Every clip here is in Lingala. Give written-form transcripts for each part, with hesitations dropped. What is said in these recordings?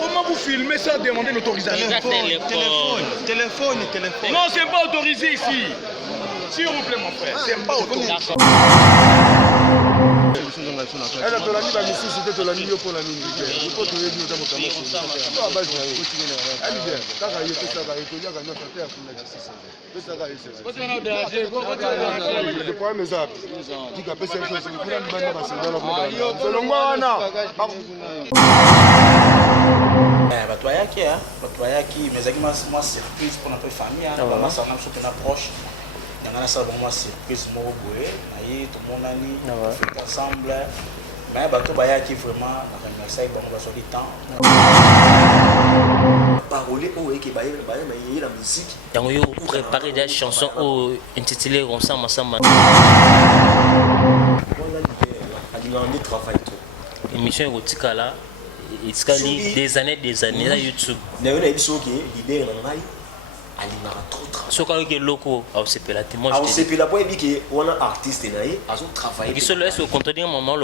Comment vous filmez ça, demandez l'autorisation? Téléphone. Non, c'est pas autorisé ici. S'il vous plaît, mon frère, c'est pas autorisé. Elle a tolani la mission, c'était tolani yo pour la mine. Il faut trouver du temps pour commencer. C'est à base de elle est bien. Quand il était ça, il était là quand on fait à la justice. C'est ça là, c'est. Le problème est ça. Qui a fait cette chose, c'est que la bande va se dans le selon moi Batoyaki, mais avec moi surprise pour notre famille, on ça n'a proche. Il y a ça vraiment surprise moi tout le monde a fait ensemble. Mais Batoyaki vraiment ça il va sur du temps. Parler au et qui baille la musique. Donc yo préparer des chansons intitulées ensemble. On travail trop. Émission érotica là, il des années à YouTube. D'ailleurs les émissions qui l'idée là alinga trop travail. Ce qu'on est locaux au CP là, moi je sais la boy que on a artiste là, ils ont travaillé. Qui se laisse au contenir un moment.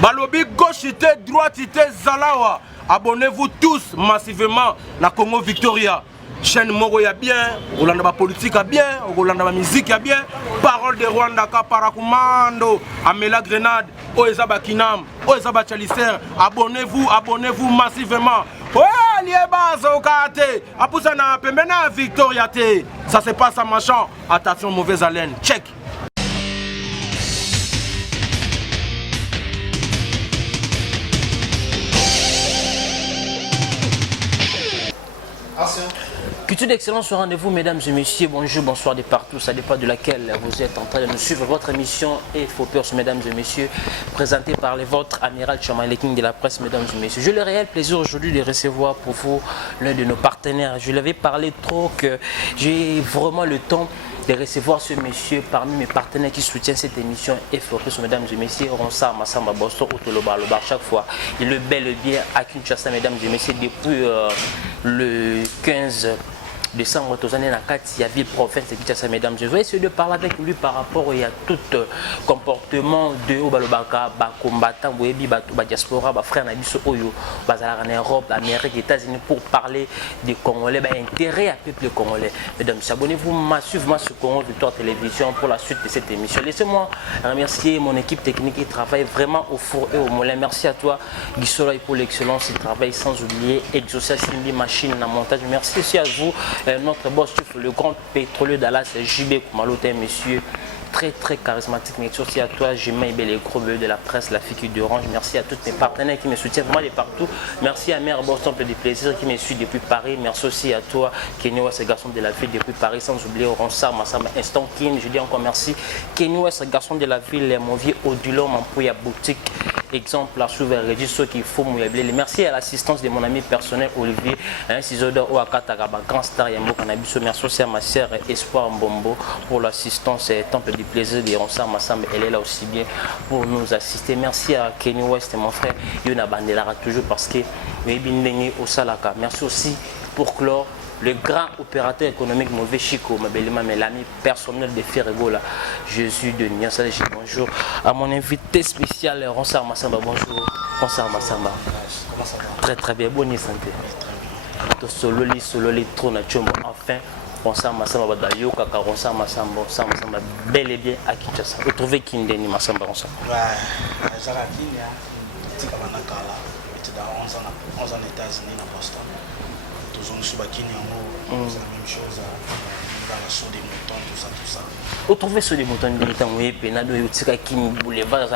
Balobi gauchité, droitité, Zalawa. Abonnez-vous tous massivement na Congo Victoria. Chaîne Moro ya bien, Rolanda politique a bien, Rolanda musique a bien. Parole de Rwanda Kaparakumando, Amela Grenade, Oezaba Kinam, Oezaba Chalicer. Abonnez-vous massivement. Ouais, Lieba Zokate, Apusana Pembena Victoria T. Ça se passe à Machan. Attention, mauvaise haleine. Check. Culture d'excellence au rendez-vous, mesdames et messieurs. Bonjour, bonsoir de partout. Ça dépend de laquelle vous êtes en train de nous suivre. Votre émission est Faux Peurs, mesdames et messieurs, présentée par les vôtres, Amiral Chaman, les kings de la presse, mesdames et messieurs. J'ai le réel plaisir aujourd'hui de recevoir pour vous l'un de nos partenaires. Je l'avais parlé trop que j'ai vraiment le temps de recevoir ce monsieur parmi mes partenaires qui soutiennent cette émission et focus, mesdames et messieurs, Ronsa Massamba Bosso Otoloba Loba chaque fois. Il est bel et bien à Kinshasa, mesdames et messieurs, depuis le 15 décembre, tous années, il y a ville province de Kinshasa, mesdames. Je vais essayer de parler avec lui par rapport à tout comportement de Obalobaka, combattant, diaspora, frère Nabiso Oyo, en Europe, Amérique, États-Unis, pour parler des Congolais, intérêt à peuple congolais. Mesdames, abonnez-vous massivement sur Congo Victoire Télévision pour la suite de cette émission. Laissez-moi remercier mon équipe technique qui travaille vraiment au four et au moulin. Merci à toi, Guissoloy, pour l'excellence. Il travaille sans oublier Exocia Simbi Machine en montage. Merci aussi à vous. Notre boss, le grand pétrolier Dallas, JB Koumalote, monsieur, très charismatique. Merci aussi à toi, Jemma Ibel, les gros bœufs de la presse, la figure d'Orange. Merci à tous mes partenaires qui me soutiennent vraiment de partout. Merci à Mère Boss, Temple du Plaisir qui me suit depuis Paris. Merci aussi à toi, Kenny West, garçon de la ville depuis Paris, sans oublier Ronsar, Massamba, Instant King. Je dis encore merci. Kenny West, garçon de la ville, mon vieux Odulon, Mampouya Boutique. Exemple à souverain registre qu'il faut mouiller. Merci à l'assistance de mon ami personnel Olivier, un ciseau ou à Kataraba, grand star Yambo Cannabis. Merci aussi à ma sœur Espoir Mbombo pour l'assistance et Temple du Plaisir de Ronsar Massamba. Elle est là aussi bien pour nous assister. Merci à Kenny West et mon frère Yona Bandelara toujours parce que au Salaka. Merci aussi pour Clore, le grand opérateur économique Mauvais Chico, ma belle mais l'ami personnel de Ferregola, Jésus de Niassal. Bonjour à mon invité spécial, Ronsar Massamba. Bonjour, Ronsar Massamba. Comment ça va? Très bien, bonne santé. Sololi, trop naturel. Enfin, Ronsar Massamba, Yoka, Ronsar Massamba, bel et bien à Kinshasa. Vous trouvez Kindeni Massamba Ronsar? Ouais, Zarakin, c'est comme un akala. J'étais dans 11 ans aux États-Unis, à Boston. C'est la même chose dans la saut des moutons, tout ça. Vous trouvez sur des moutons, oui, Penado, qui boulevard,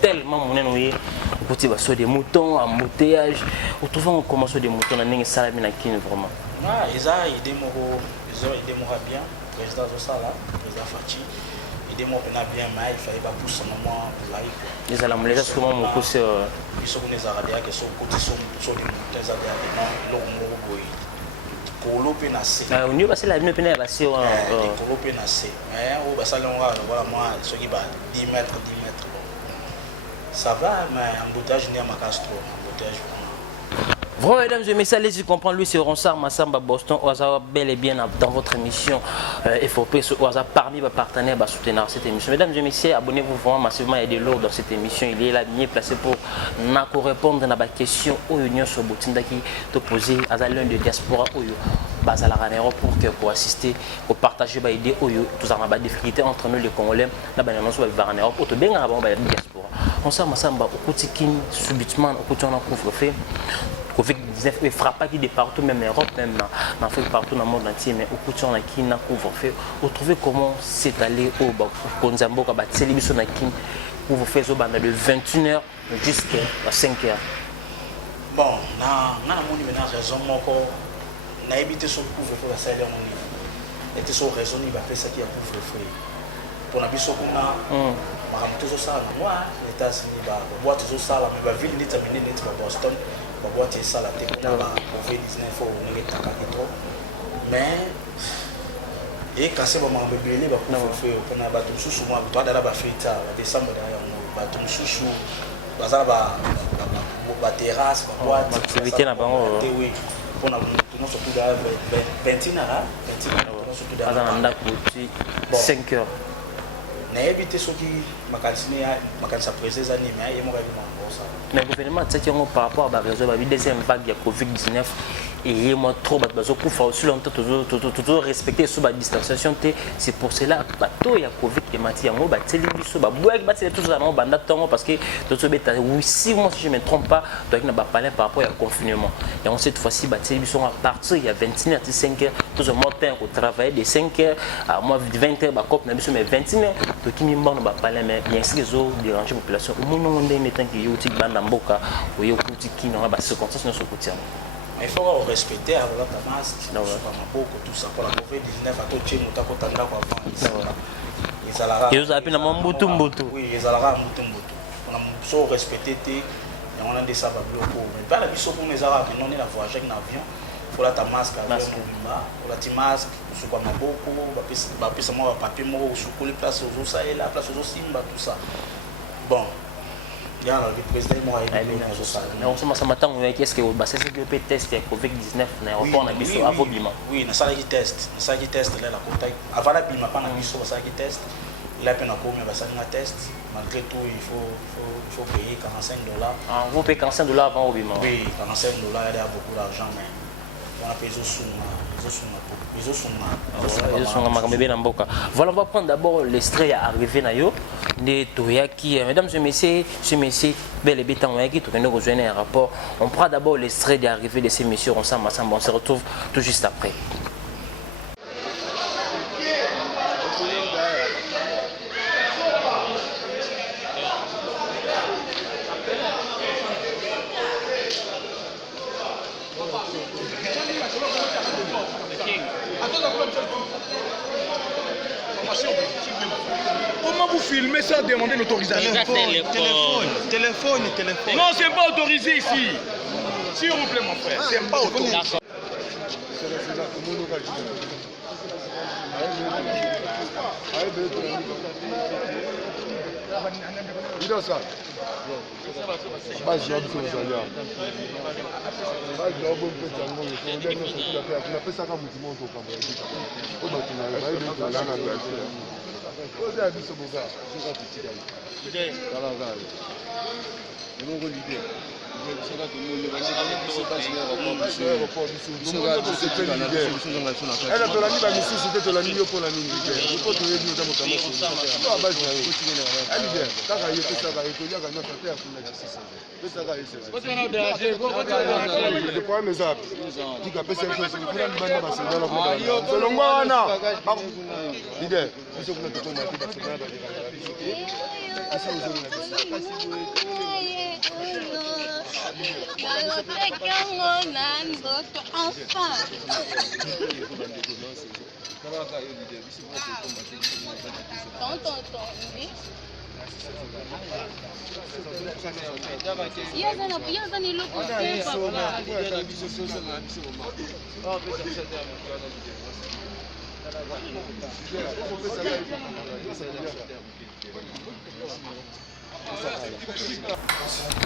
tellement mon oui, vous pouvez sur des moutons, embouteillage. Vous trouvez comment sur des moutons, on a salamine à Kin vraiment. Ils ont aidé moi bien, le président Zosala, le président Fachi. Aidé moi bien, mais il fallait pas pousser un moment live. Les alamoules, est-ce que mon coup c'est. Ils sont des Arabes qui sont côté sur des moutons, ils ont des Colo penacé. On y va c'est la même penacé. Colo penacé. Mais au bassalon voilà moi ce qui va 10 mètres. Ça va, mais embouteillage n'est pas Castro. Embouteillage. Voilà, mesdames et messieurs, allez-y comprendre, lui c'est Ronsard Massamba Boston, au hasard bel et bien dans votre émission FOP, au hasard parmi vos partenaires pour soutenir cette émission. Mesdames et messieurs, abonnez-vous vraiment massivement, il y a des lourds dans cette émission, il est là bien placé pour nous répondre à la question aux unions sur Botinda qui te poser à l'un de diaspora pour assister, pour partager des idées, tout en des difficultés entre nous les Congolais, la banane sur la Europe, au bien avant la diaspora. Ronsard Massamba, au quotidien, subitement, au quotidien, on couvre-feu. Covid-19 ne frappe pas qui de partout, même en Europe, même en Afrique, partout dans le monde entier, mais au quotidien, on a couvre-feu. Vous trouvez comment c'est allé au Konzambo, à la télévision, couvre-feu de 21h jusqu'à 5h. Bon, on a raison, on a évité ce couvre-feu, ça a été une raison, il va faire ça qui a couvre-feu. Pour la biso kuna makamto ça moi les États-Unis ba boîte ça la mais ba ville ni terminé net ba Boston ba boîte ça la tête na ba COVID-19 faut ne taka trop mais et quand c'est vraiment bébé ba couvre-feu pour na ba tout sous moi ba dala ba fita ba décembre derrière ba tout sous ba ça ba terrasse ba boîte activité na bango oui pour na tout surtout dans 21 heures surtout dans 5 heures. Na éviter ceux qui makanisa présence animé et moi mais le gouvernement par rapport à la deuxième vague de Covid-19 et moi trop aussi longtemps toujours respecter sous la distanciation, c'est pour cela que il y a Covid et matière moi parce que 6 mois si je ne me trompe pas donc on va parler par rapport au confinement et cette fois-ci télévision à partir il y a 21h à 5h tout ce matin au travail de 5h à moi 20h bah cop mais 21h donc qui me va parler mais bien sûr les autres déranger la population au moment où mettant que yo tik banda mboka ou yo qui n'ont pas circonstances sur côté. Il faut respecter la masque, tout ça pour la COVID-19 à tout le monde à côté de ils ont appelé mon mbutu. Oui, ils ont mbutu. On a respecté on a des sables locaux mais pas la biso pour les arabes non la voyage avec l'avion faut la ta masque avec pour la ti masque sur quoi maboko ba pesa moi papier moi sur les places aux ça et la place aux simba tout ça. Bon il y a le président moi mais on se matin qu'est-ce que c'est que peut tester Covid-19 na rapport na biso avant bima oui na ça qui test là la contact avant la bima pas na biso ça qui test là peine encore mais ça na test malgré tout il faut payer $45. Ah vous payez $45 avant au bima. Oui, $45 il y a beaucoup d'argent mais on a payé voilà, on va prendre d'abord l'extrait arrivé de Toyaki. Mesdames et messieurs, bel et bien, on un rapport. On prend d'abord l'extrait d'arrivée de ces messieurs ensemble. On se retrouve tout juste après. Comment vous filmez sans demander l'autorisation? Téléphone. Non, c'est pas autorisé ici. S'il vous plaît, mon frère, c'est pas autorisé.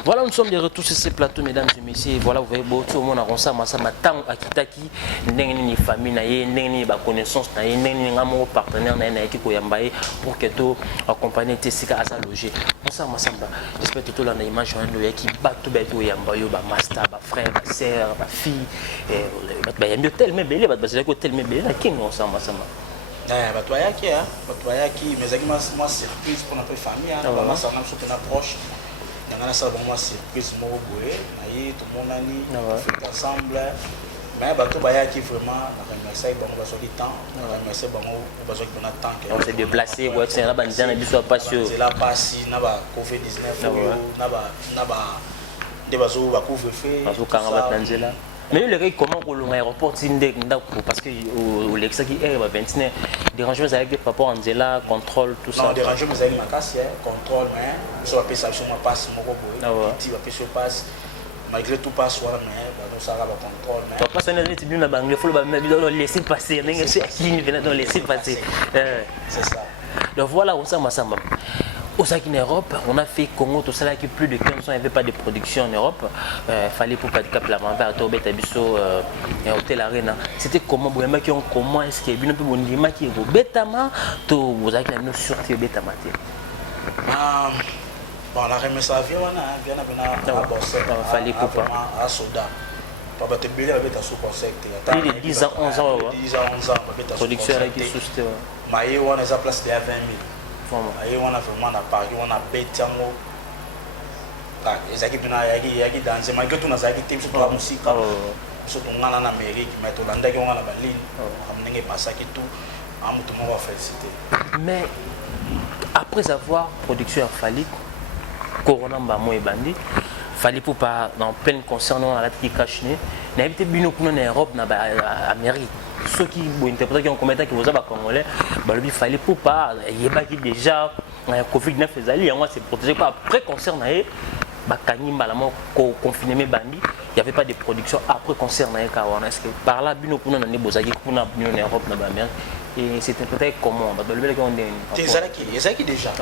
Voilà, nous sommes de retour sur ces plateaux, mesdames et messieurs. Voilà, vous voyez, tout le monde a rencontré ma tang akitaki, n'engni famille naie, n'engni ba connaissance naie, n'engni ngamo partenaire naie qui koyambaye pour que tout accompagner Tessika à sa loger. Ensemble, j'espère que tout le monde a image qui bat tout beto yambayo, ba master, ba frère, ba sœur, ba fille, ba yamio tellement belle, ba c'est que tellement belle, qui nous ensemble. Batoyaki, mais avec moi surprise pour notre famille, ma soeur n'a pas proche. Il y a une surprise, tout le monde a fait ensemble. Mais Batoyaki vraiment, on a essayé de faire du temps, on a essayé de faire du temps. On s'est déplacé, c'est là, on a passé. C'est là, passé, on a COVID-19, on a couvre-feu. Mais le gars, comment on l'aéroport parce que l'exa qui est 29 dérangement avec les papas Angela, contrôle, tout ça. Non, dérangement avec ma casse, contrôle, mais je vais ça sur ma passe, mon robot. Tu vas payer passe, malgré tout passe, mais ça va contrôle. Tu passes un année, tu dis, il faut le laisser passer, laisser passer. C'est ça. Donc voilà, on s'en va. Au Sac en Europe, on a fait Congo, tout ça là qui plus de 15 ans, il n'y avait pas de production en Europe. Fallait pour pas de cap la main, Tobe Tabiso, Hôtel Arena. C'était comment, comment est-ce qu'il y a un peu de monde qui est au Betama, tout vous avez nous sortir Betama. Bon, la remise à vie, on a bien à bosser. Fallait pour pas. À Soda. Papa te bélir avec ta sous-conseil. Plus de 10 ans, 11 ans. 10 ans, 11 ans, production avec des sous-conseils. Maïe, on a sa place de 20 000. Et on a vraiment à Paris, on a bêté en haut. Les équipes dans malgré tout, on a équipes sur la musique, surtout en Amérique, mais tout le monde est en Berlin, on a passé tout, tout le monde va féliciter. Mais après avoir production Falik, Corona Mbamo et Bandi, Falik pour pas dans plein concernant la petite cache-nez, n'a été bien en Europe, en Amérique. Ceux qui interprètent en commentaire que vous avez congolais, il fallait pour pas, il y a déjà Covid-19 les alliés, moi c'est protégé pas après concerné, confiné mes bandits, il n'y avait pas de production après concerné Kawana. Est-ce que par là, bino kuna na nebozaki kuna bino en Europe na bamien et c'était peut-être comment le bel qu'on est. Ezaki déjà.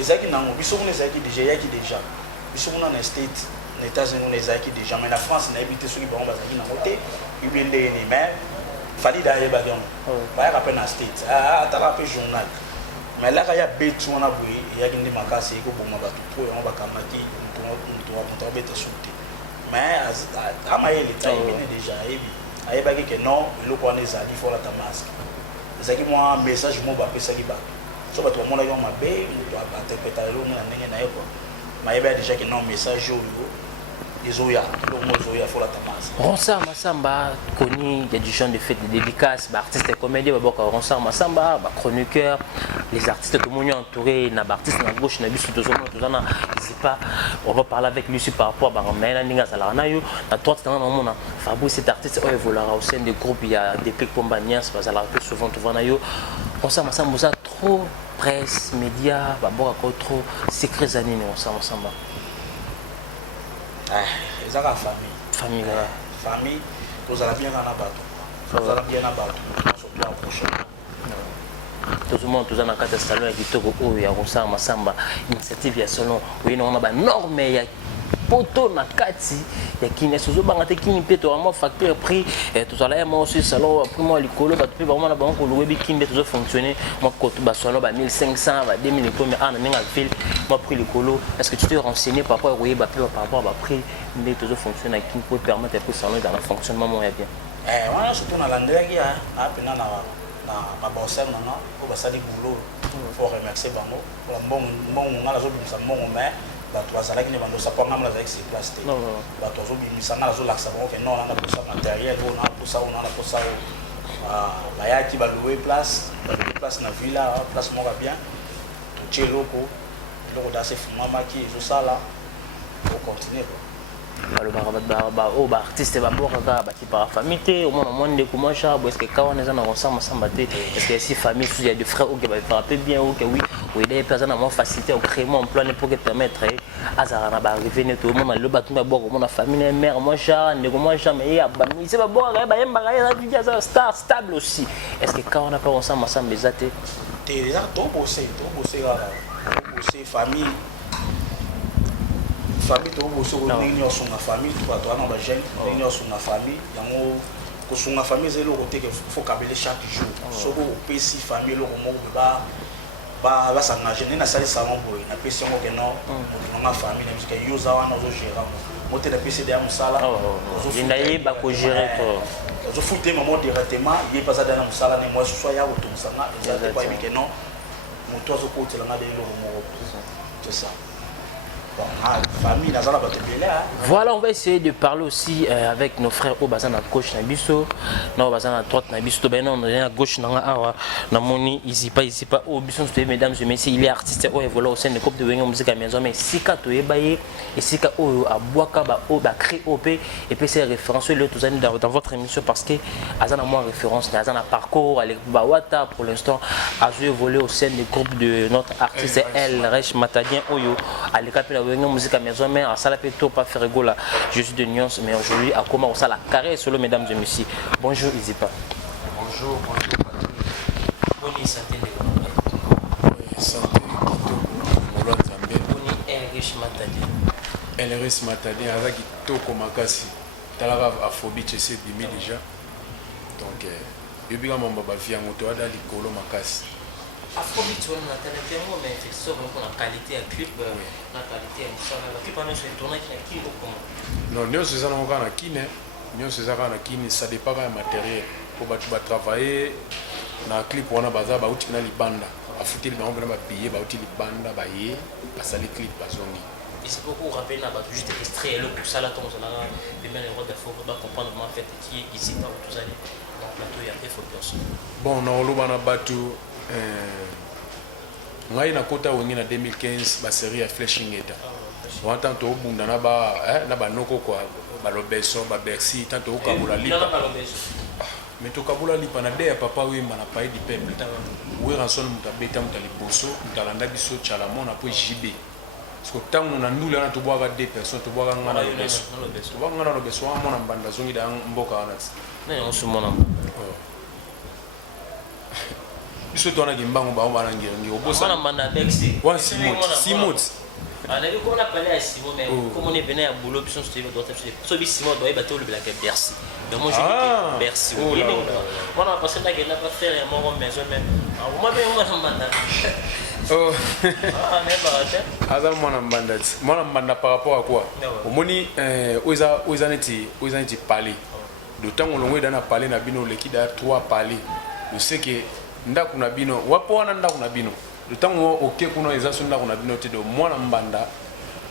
Ezaki nango biso kuna ezaki déjà. Biso kuna na state les États-Unis on ezaki déjà mais la France n'a habité sur les bons bazaki na côté, il les mais fallait d'aller bagarre. Bah rappel na state. T'as rappelé journal. Mais là il y a bête on a vu, il y a une démarcation que bon ma bateau pour on va kamaki, on doit bête sauter. Mais à maïe l'état il déjà aïe bagarre que non, le quoi les ali faut la tamasque. C'est qui moi message moi ba pesa ki ba. So ba to mo la yo ma be, to interpréter le na ndenge na yo quoi. Mais déjà que non message yo Ronsard Massamba, connu, il y a du genre de fête de dédicaces, artistes et comédiens, Ronsard Massamba, chroniqueur, les artistes tout le monde entouré, artistes à gauche, on va parler avec lui par rapport à Fabrice, cet artiste évoluera au sein des groupes, il y a des pics pour Banias, parce que souvent tu vois Ronsard Massamba, trop presse, médias, trop secrets années, Ronsard Massamba. C'est la famille. Famille, vous allez bien en abattre. Vous allez bien en abattre. Surtout en prochain. Tout le monde, tout en a salon et il y a Ronsard Massamba, initiative, il y a salon. Oui, on a une norme, il y a poto na kati ya kine sozo bangate kini pe to vraiment facteur prix tout ça là moi aussi salon après moi likolo ba pe vraiment na bango ko lobi kinde to fonctionner moi ko ba salon ba 1500 ba 2000 ko mais ana ninga fil moi prix likolo est-ce que tu t'es renseigné par rapport à par rapport à prix mais to fonctionner qui peut permettre que salon dans le fonctionnement moi bien on a surtout na landengi a pena na ma bossem nana ko ba sali boulot faut remercier bango pour bon ngala zo bimsa mongo mais bato bazalaki ne bando sappo ngam la avec ses places te bato zo bimisanga la zo laksa bon que non on a pour ça matériel on a pour ça bayaki ba louer place na villa place moko bien to tcheloko loko da se fumama ki zo sala pour continuer ba artiste ba boka ba ki par famille au moins de comment ça est-ce que quand on est dans ensemble est-ce que si famille il y a des frères ou qui va frapper bien ou que oui des personnes à moins faciliter au créement en plan pour permettre à ça na ba arriver tout le monde le bateau na boka mon famille mère moi ça ne comment jamais ya ba c'est pas bon ba yemba ya star stable aussi est-ce que quand on a pas ensemble les athées déjà tout bosser famille famille to boso ko ndenge nyonso na famille to bato wana ba jeune ndenge nyonso na famille yango kosunga famille zelo ko teke faut kabele chaque jour soko opesi famille lo ko ba s'engager na sali salon boy na pesi ngo ke non na famille na musique yoza wana zo gérer moté na pesi de musala Zinaye ba ko gérer ko zo fouter maman directement il pas ça dans musala ne moi soit ya ko tumsanga ezate pas que non moto zo ko tela na de lo mo c'est ça. Voilà, on va essayer de parler aussi avec nos frères au bazan à gauche Nabiso, au bazan à droite Nabiso, ben non, à gauche Namoni, ici pas au bison, mesdames et messieurs, il est artiste au voilà au sein de groupe de Wenga musique à maison, mais si ka to ebaye et si ka au à boaka ba au ba créé op et puis c'est référence le tous années dans votre émission parce que azana moi référence azana parcours avec Bawata pour l'instant a joué volé au sein du groupe de notre artiste El Reich Matadien Oyo à l'écapé musique à maison, mais à Salapeto, pas faire rigoler. Je suis de Nyons, mais aujourd'hui, à comment on s'est la carré solo, mesdames et messieurs. Bonjour, Izipa. Bonjour, bonjour, Patrick. Bonne santé, santé, Molo Nzambe. Bonne Elrish Matadi. Elrish Matadi, avec Toko Makasi. Talara Afrobi, c'est bimi déjà. Donc, il y a un membre de la vie, on a dit Kolo Makasi. Afrobeat, on a été mais c'est la qualité à clip, la qualité à la clip, on a fait tourner qui non, nous sommes en Kine, nous sommes en Kine, ça dépend du matériel. Pour travailler dans le clip, on a besoin de la banda. À foutre les gens, on va payer, on va utiliser la banda, passer les clips, bazongi. Et c'est beaucoup rappeler, juste extrait, le coup, ça là, on a des mêmes erreurs de faut comprendre comment en fait qui est ici, dans tous les plateau, il y a des faux personnes. Bon, on a battu. Ngai na kota wengi na 2015 ba série ya Flashing Eta. On tanto bunda na ba noko kwa ba lobeso ba Bercy tanto kabula lipa. Mais to kabula lipa na de papa wi mana pai di peuple. Oui ranson muta beta muta liboso mutalanda biso chalamon na po JB. Parce que tango na ndula na to boga deux personnes to boga ngana lobeso. To boga ngana lobeso wa mona mbanda zongi da mboka wana. Mais on se mona. Biso tona kimbango ba omana ngi obosa na manda Bexi wa Simot ana bi ko na parler à Simon mais comme on est venu à boulot puis on se doit so bi Simon doit bateau le black Bercy mais moi je dis Bercy on a passé là qu'il n'a pas fait un moment maison mais moi ben on va manda oh mais barata aza mwana mbanda par rapport à quoi omoni oza neti parler de temps on longue dans parler na bino lekida 3 parler je sais que ndaku na bino wapo wana ndaku na bino le temps oke kuna ezaso ndaku na bino te de mwana mbanda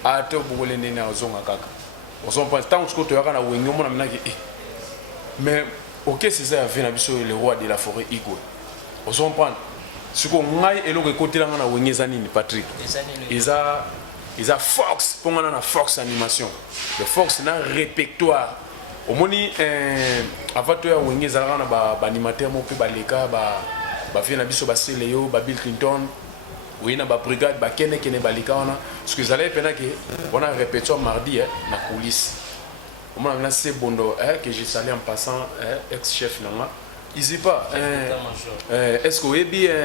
ate obugole nene azonga kaka on pense tant que tu yaka na wengi mona minaki mais ok c'est ça avait na biso le roi de la forêt Igwe on s'en prend ce qu'on ngai eloko côté là na wengi zanini Patrick ils a Fox pongana na Fox animation le Fox na répertoire au moni avant toi wengi zalaka na ba animateur mo pe baleka ba vient na biso ba Leo ba Bill Clinton oui na ba brigade ba kene balika wana parce que zalé pena que on a répété mardi na coulisses au moins là c'est bondo que j'ai salé en passant ex chef nanga Izipa est-ce que vous bien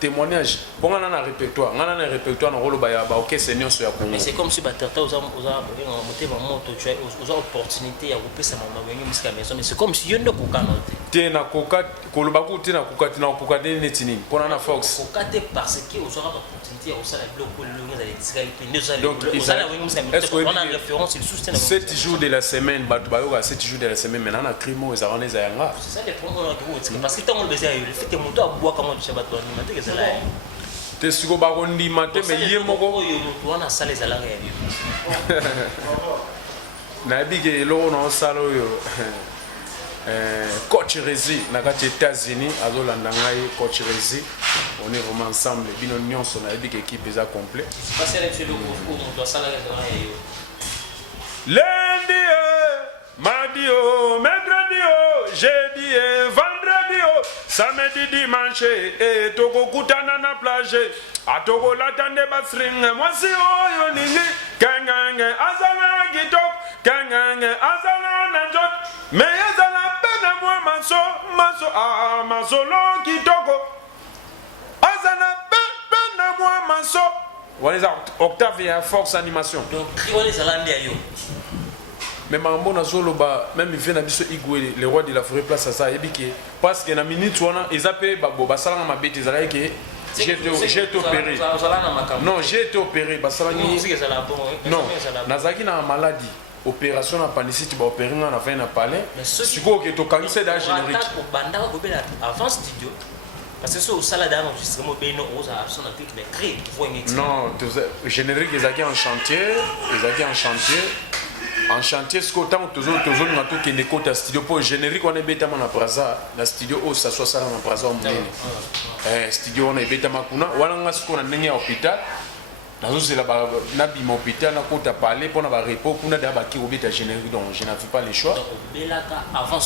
témoignage bon on a un répertoire na rolo ba OK senior sur ya Congo mais c'est comme si batata aux monter ba moto tu as aux opportunités ya kopesa mama wengi musika maison mais c'est comme si yondo kokana te na koka koloba ko te na koka de netini pona na Fox kokate parce que aux aura opportunité au sala bloco le ngeza les disqualifiés donc aux ala wengi musika maison on a référence il soutient 7 jours de la semaine ba yoga 7 jours de la semaine maintenant na crimo za oneza yanga c'est ça les problèmes parce que tant on le besoin le fait que moto aboua comme tu sais ba toi animateur te siko bakondi mate mais ye moko wana sala ezalanga ya na bige lo no salo yo coach Rezi na kati États-Unis azolanda ngai coach Rezi on est vraiment ensemble bino nyonso na bige équipe eza complet passer avec le groupe on doit sala ezalanga ya lundi mardi mercredi jeudi vendredi samedi dimanche et toko kutana na plage atoko latande basringe mwasi oyo ningi kangenge azala gitok kangenge azala na jot me azala pena mwa masolo kitoko azala pena mwa Octave et Force Animation. Donc, qui va les aller à yo? Mais mambo na zolo ba même vient na biso Igwe le roi de la forêt place à ça ebiki parce que na minute wana ezape babo basala na mabete ezala ke j'ai été opéré. Non, j'ai été opéré basala ni non nazaki na maladie opération na appendicite ba opérer na fin na palais siko ke to kanise da générique pour banda ko bela avant studio parce que ce au sala d'un enregistrement beno aux absents avec les cris non générique ezaki en chantier en chantier ce qu'autant toujours na to kende kota studio pour générique on est betama na praza na studio o ça soit ça na praza o munene studio on est betama kuna wana ngasko na ndenge ya hôpital nazo zela ba na bima hôpital na kota parler pour na ba repos kuna da ba ki obeta générique donc je n'avais pas le choix belaka avant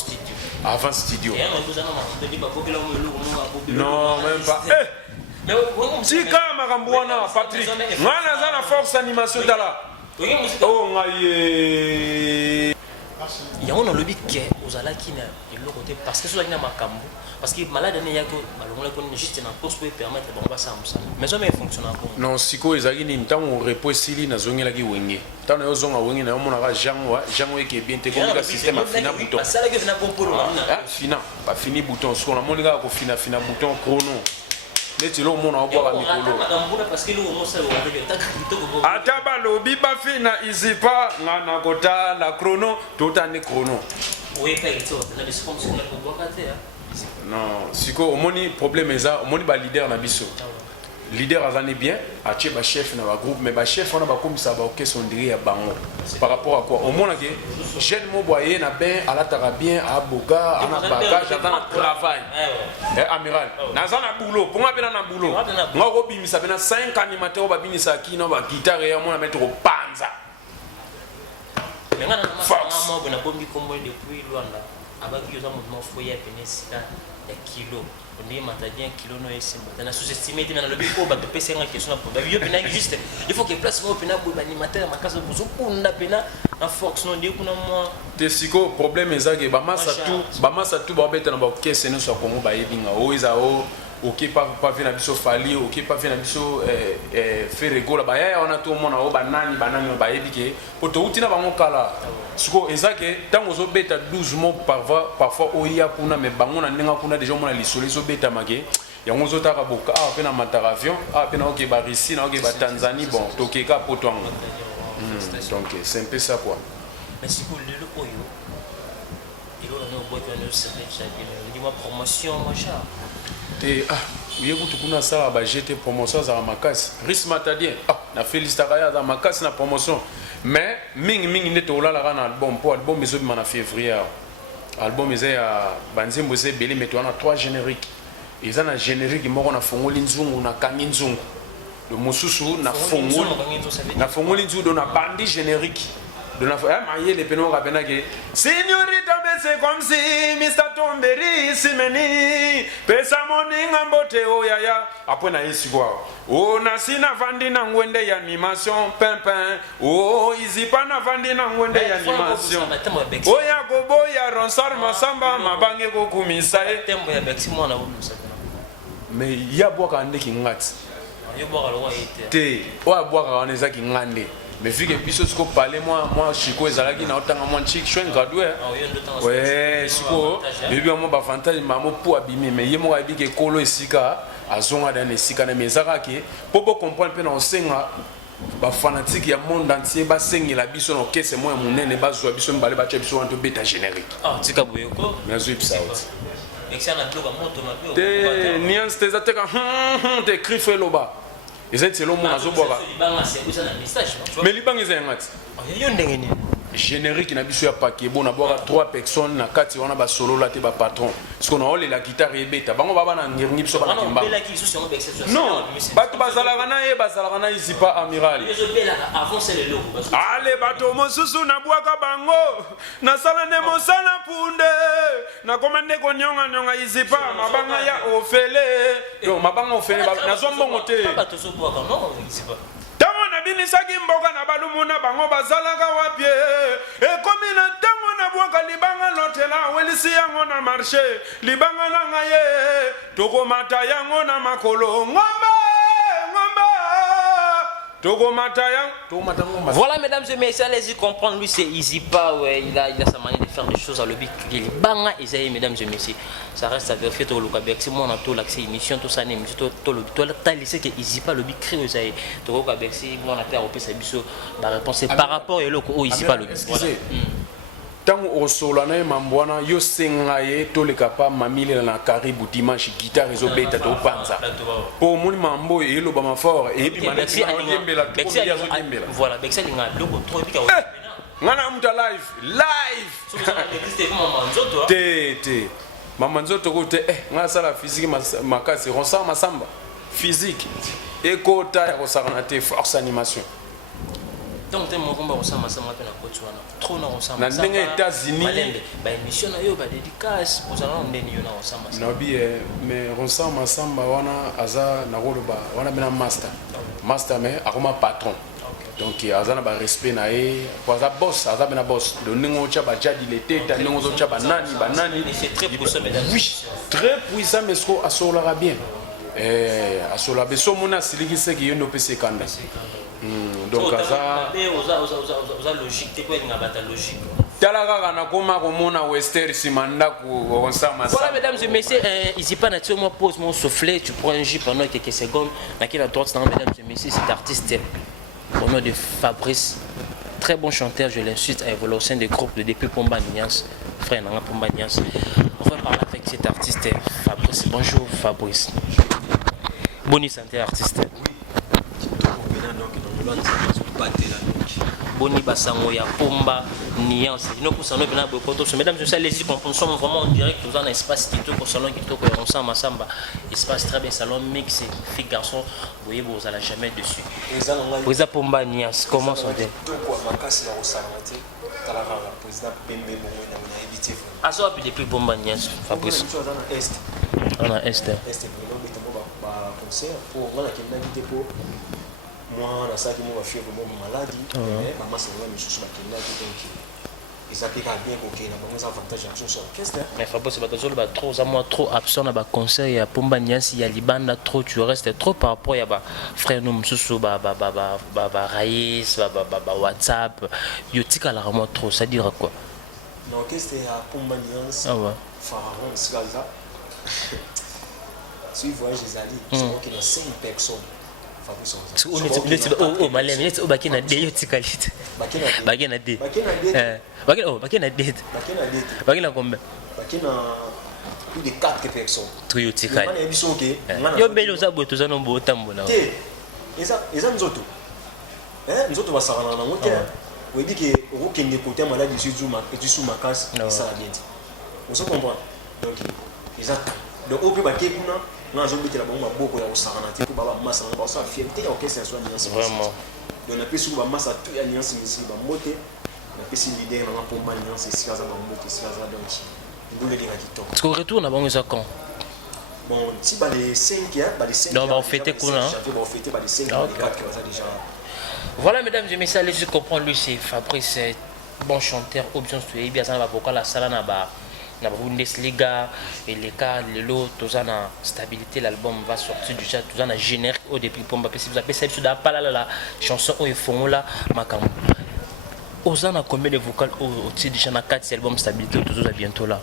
studio non même pas tika makambo wana Patrick ngana za na Force Animation dala oh ngaye yango na lobi ke ozala kina le côté parce que soki na makambo parce que malade ne yako balongola ko juste na poste pour permettre bon ba samsa mais ça mais fonctionne pas non siko ezaki ni ntango repos sili na zongela ki wenge tano yo zonga wenge na yo mona ka jango eke bien te comme le système afina bouton ça que na popolo na fina pas fini bouton ce qu'on a moni ka ko fina bouton chrono neti lo mona oboka mikolo parce que lo mosa lo ata balobi bafina izipa ngana kota la chrono tota ne chrono oui pas ito na biso comme si on a boka te non siko omoni problème eza omoni ba leader na biso leader azani bien atie ba chef na ba groupe mais ba chef on a ba komisa ba okese on dirait ya bango par rapport à quoi omona ke jeune mo boyer na ben alataka bien a boga ana bagage ana travail amiral nazana boulot pour moi bena na boulot ngako bimisa bena 5 animateurs ba binisa ki na ba guitare ya mona mettre panza ngana na mama bona bombi kombo depuis Luanda abaki yoza mouvement foyer penesika ya kilo on est matadien kilo no ese na sous-estimé de na lobi ko ba to pesa nga question na problème yo pena juste il faut que place mo pena bo animateur makaso buzo kunda pena na force no ndi kuna moi te siko problème ezake ba massa tout ba beta na ba kese no so kongo ba yebinga o eza o OK pas vina biso fali OK pas vina biso faire rigola ba ya ona to mona o banani ba yebike poto utina bango kala siko ezake tango zo beta 12 mots parfois o ya kuna me bango na nenga kuna déjà mona lisolo zo beta make yango zo taka boka pe na matara avion pe na OK ba Russie na OK ba Tanzanie bon tokeka poto ngo donc c'est un peu ça quoi mais siko lelo oyo ilo na boto na secret chaque dis-moi promotion mon chat te yekutu kuna sala ba jeté promotion za makasi risque matadien na félicitaka ya za makasi na promotion mais mingi nde to la na album pour album ezo bima na février album eza ya banzembo eza belé mais to na 3 génériques eza na générique moko na fongoli nzungu na kangi nzungu le mosusu na fongoli nzungu na bandi générique de la maillé les pénaux rapena que signorita mais c'est comme si Mr Tomberi simeni pesa moninga mbote o yaya après na yesi quoi o na sina vandi na ngwende ya animation pimpin o izipa na vandi na ngwende ya animation o ya gobo ya ronsar masamba mabange ko kumisa tembo ya bexi mo na wulusa mais ya boka ndeki ngati yo boka lo wa ite te o boka wana zaki ngande mais vu que biso siko parler moi chiko ezalaki na otanga moi chic je suis un gradué ouais siko et bien moi ba avantage mamo pour abîmer mais yemo ka bike kolo esika azonga dans esika na mezaka ke pour comprendre pe na osenga ba fanatique ya monde entier ba sengela biso na kese moi munene ba zwa biso mbale ba tche biso en to beta générique tika boyoko na zo ipsa out exana bloka moto na bio te niance te zateka te crifre loba ezati selo mona zoboka mais libanga eza ngati yo ndenge ni générique na biso ya paquet bon na boka 3 personnes na kati wana ba solo la te ba patron parce qu'on a olé la guitare ebeta bango baba na ngirngi biso bana kimba non bato bazalaka na ici pas amiral allez bato mosusu na bwaka bango na sala ne mosala punde na komande ko nyonga ici pas mabanga ya ofele donc mabanga ofele na zombongo te bato so bwaka non ici pas binisaki mboka na balumuna bango bazalaka wapie ekomi na ntango na bwaka libanga lotela welisi yango na marché libanga na ngai tokomata yango na makolo ngomba Voilà, mesdames et messieurs, allez-y comprendre. Lui, c'est Easy pas, ouais. Il a sa manière de faire des choses à l'objet. Il est banga, mesdames et messieurs. Ça reste à vérifier. Tout le cas, c'est moi, on a tout l'accès émission, tout ça, émission, tout le temps. Lycée que Easy pas, l'objet crée aux aïe. Tout le cas, c'est moi, on a fait un peu sa biseau. La réponse est par rapport à l'autre, Easy pas, l'objet. Tango osolana mambwana yo senga ye to le kapa mamile na karibu dimanche guitare zo beta to panza po moni mambo e lo ba mafort et puis Bexi voilà Bexi linga loko trop bika ngana muta live te mama nzoto ko te ngana sala physique makasi ronsa masamba physique et kota ya ko sarana te force animation. Donc tu m'as ressemblé à la Botswana. Trop na ressemble. Na ndenge États-Unis. Ba émission na yo ba dédicace pour ça on ndeni yo na ressemble. Na bi mais ressemble masamba wana aza na roloba wana bena master. Master mais akoma patron. Donc aza na ba respect na e pour aza boss, aza bena boss. Le ndenge cha ba jadi l'été, ta ndenge zo cha ba nani. C'est très puissant mesdames. Oui, très puissant mais ce asola bien. Asola beso mona siliki se ki yo no pese kanda. Donc ça logique te quoi ngabata logique talaka na koma komona western simanda ko onsama. Voilà mesdames et messieurs, ici pas nature moi pose mon soufflet, tu prends un jus pendant quelques secondes na qui la droite mesdames et messieurs, cet artiste au nom de Fabrice, très bon chanteur, je l'insulte à évoluer au sein des groupes de depuis Pomba Niance, frère Nanga Pomba Niance. On va parler avec cet artiste Fabrice. Bonjour Fabrice. Bonne santé artiste. Boni basango ya Pomba Niance. Nous concernons bien beaucoup de mesdames et messieurs, les nous sommes vraiment en direct dans un espace qui est au salon qui est au ensemble Massamba. Espace très bien salon mix filles garçons. Vous voyez vous allez jamais dessus. Président Pomba Niance, comment sont vous? Ah ça depuis depuis Pomba Niance Fabrice. On a est. Moi, on a ça qui m'a fait vraiment maladie. Maman, c'est vraiment une chose qui m'a dit donc ils appliquent bien coquille. On a des avantages sur l'orchestre. Mais Fabrice, c'est trop absent à conseil. Il y a Pomba Niance, il y a Libanda, trop. Tu restes trop par rapport à frère nous, Moussou, Raïs, WhatsApp. Yotika la vraiment trop. Ça dit quoi? L'orchestre à Pomba Niance, Pharaon, Skaza. Si vous voyez les alliés, c'est moi qui ai 5 personnes. Oh malem let's o bakina de yo tikalite bakina de bakina combien bakina plus de 4 personnes tuyo tikali yo belo za boto za nombo tambola te eza nzoto nzoto basarana na ngote webi ke okende côté malade du sous makasi ça la bien vous comprenez donc eza donc au plus baké kuna na zo bitela bango maboko ya osarana te ko baba massa na ba sa fierté ya orchestre ya Niance vraiment donc na pesi ko ba massa tout ya Niance musique ba moté na pesi leader na Pomba Niance sikaza ba moté sikaza donc ndule linga kitoko est-ce qu'on retourne bango ça quand bon si ba les 5 ya ba les 5 non ba fêter kuna ba fêter ba les 5 ba les 4 qui va déjà. Voilà mesdames et messieurs, allez-y comprendre lui c'est Fabrice, bon chanteur option studio bien ça va vocal la sala na ba na Bundesliga et les cas les lots tous en stabilité, l'album va sortir du chat tous en générique au début Pomba si vous appelez ça sur pas la chanson au fond là makambo aux en combien de vocales au titre du chant 4 album stabilité toujours bientôt là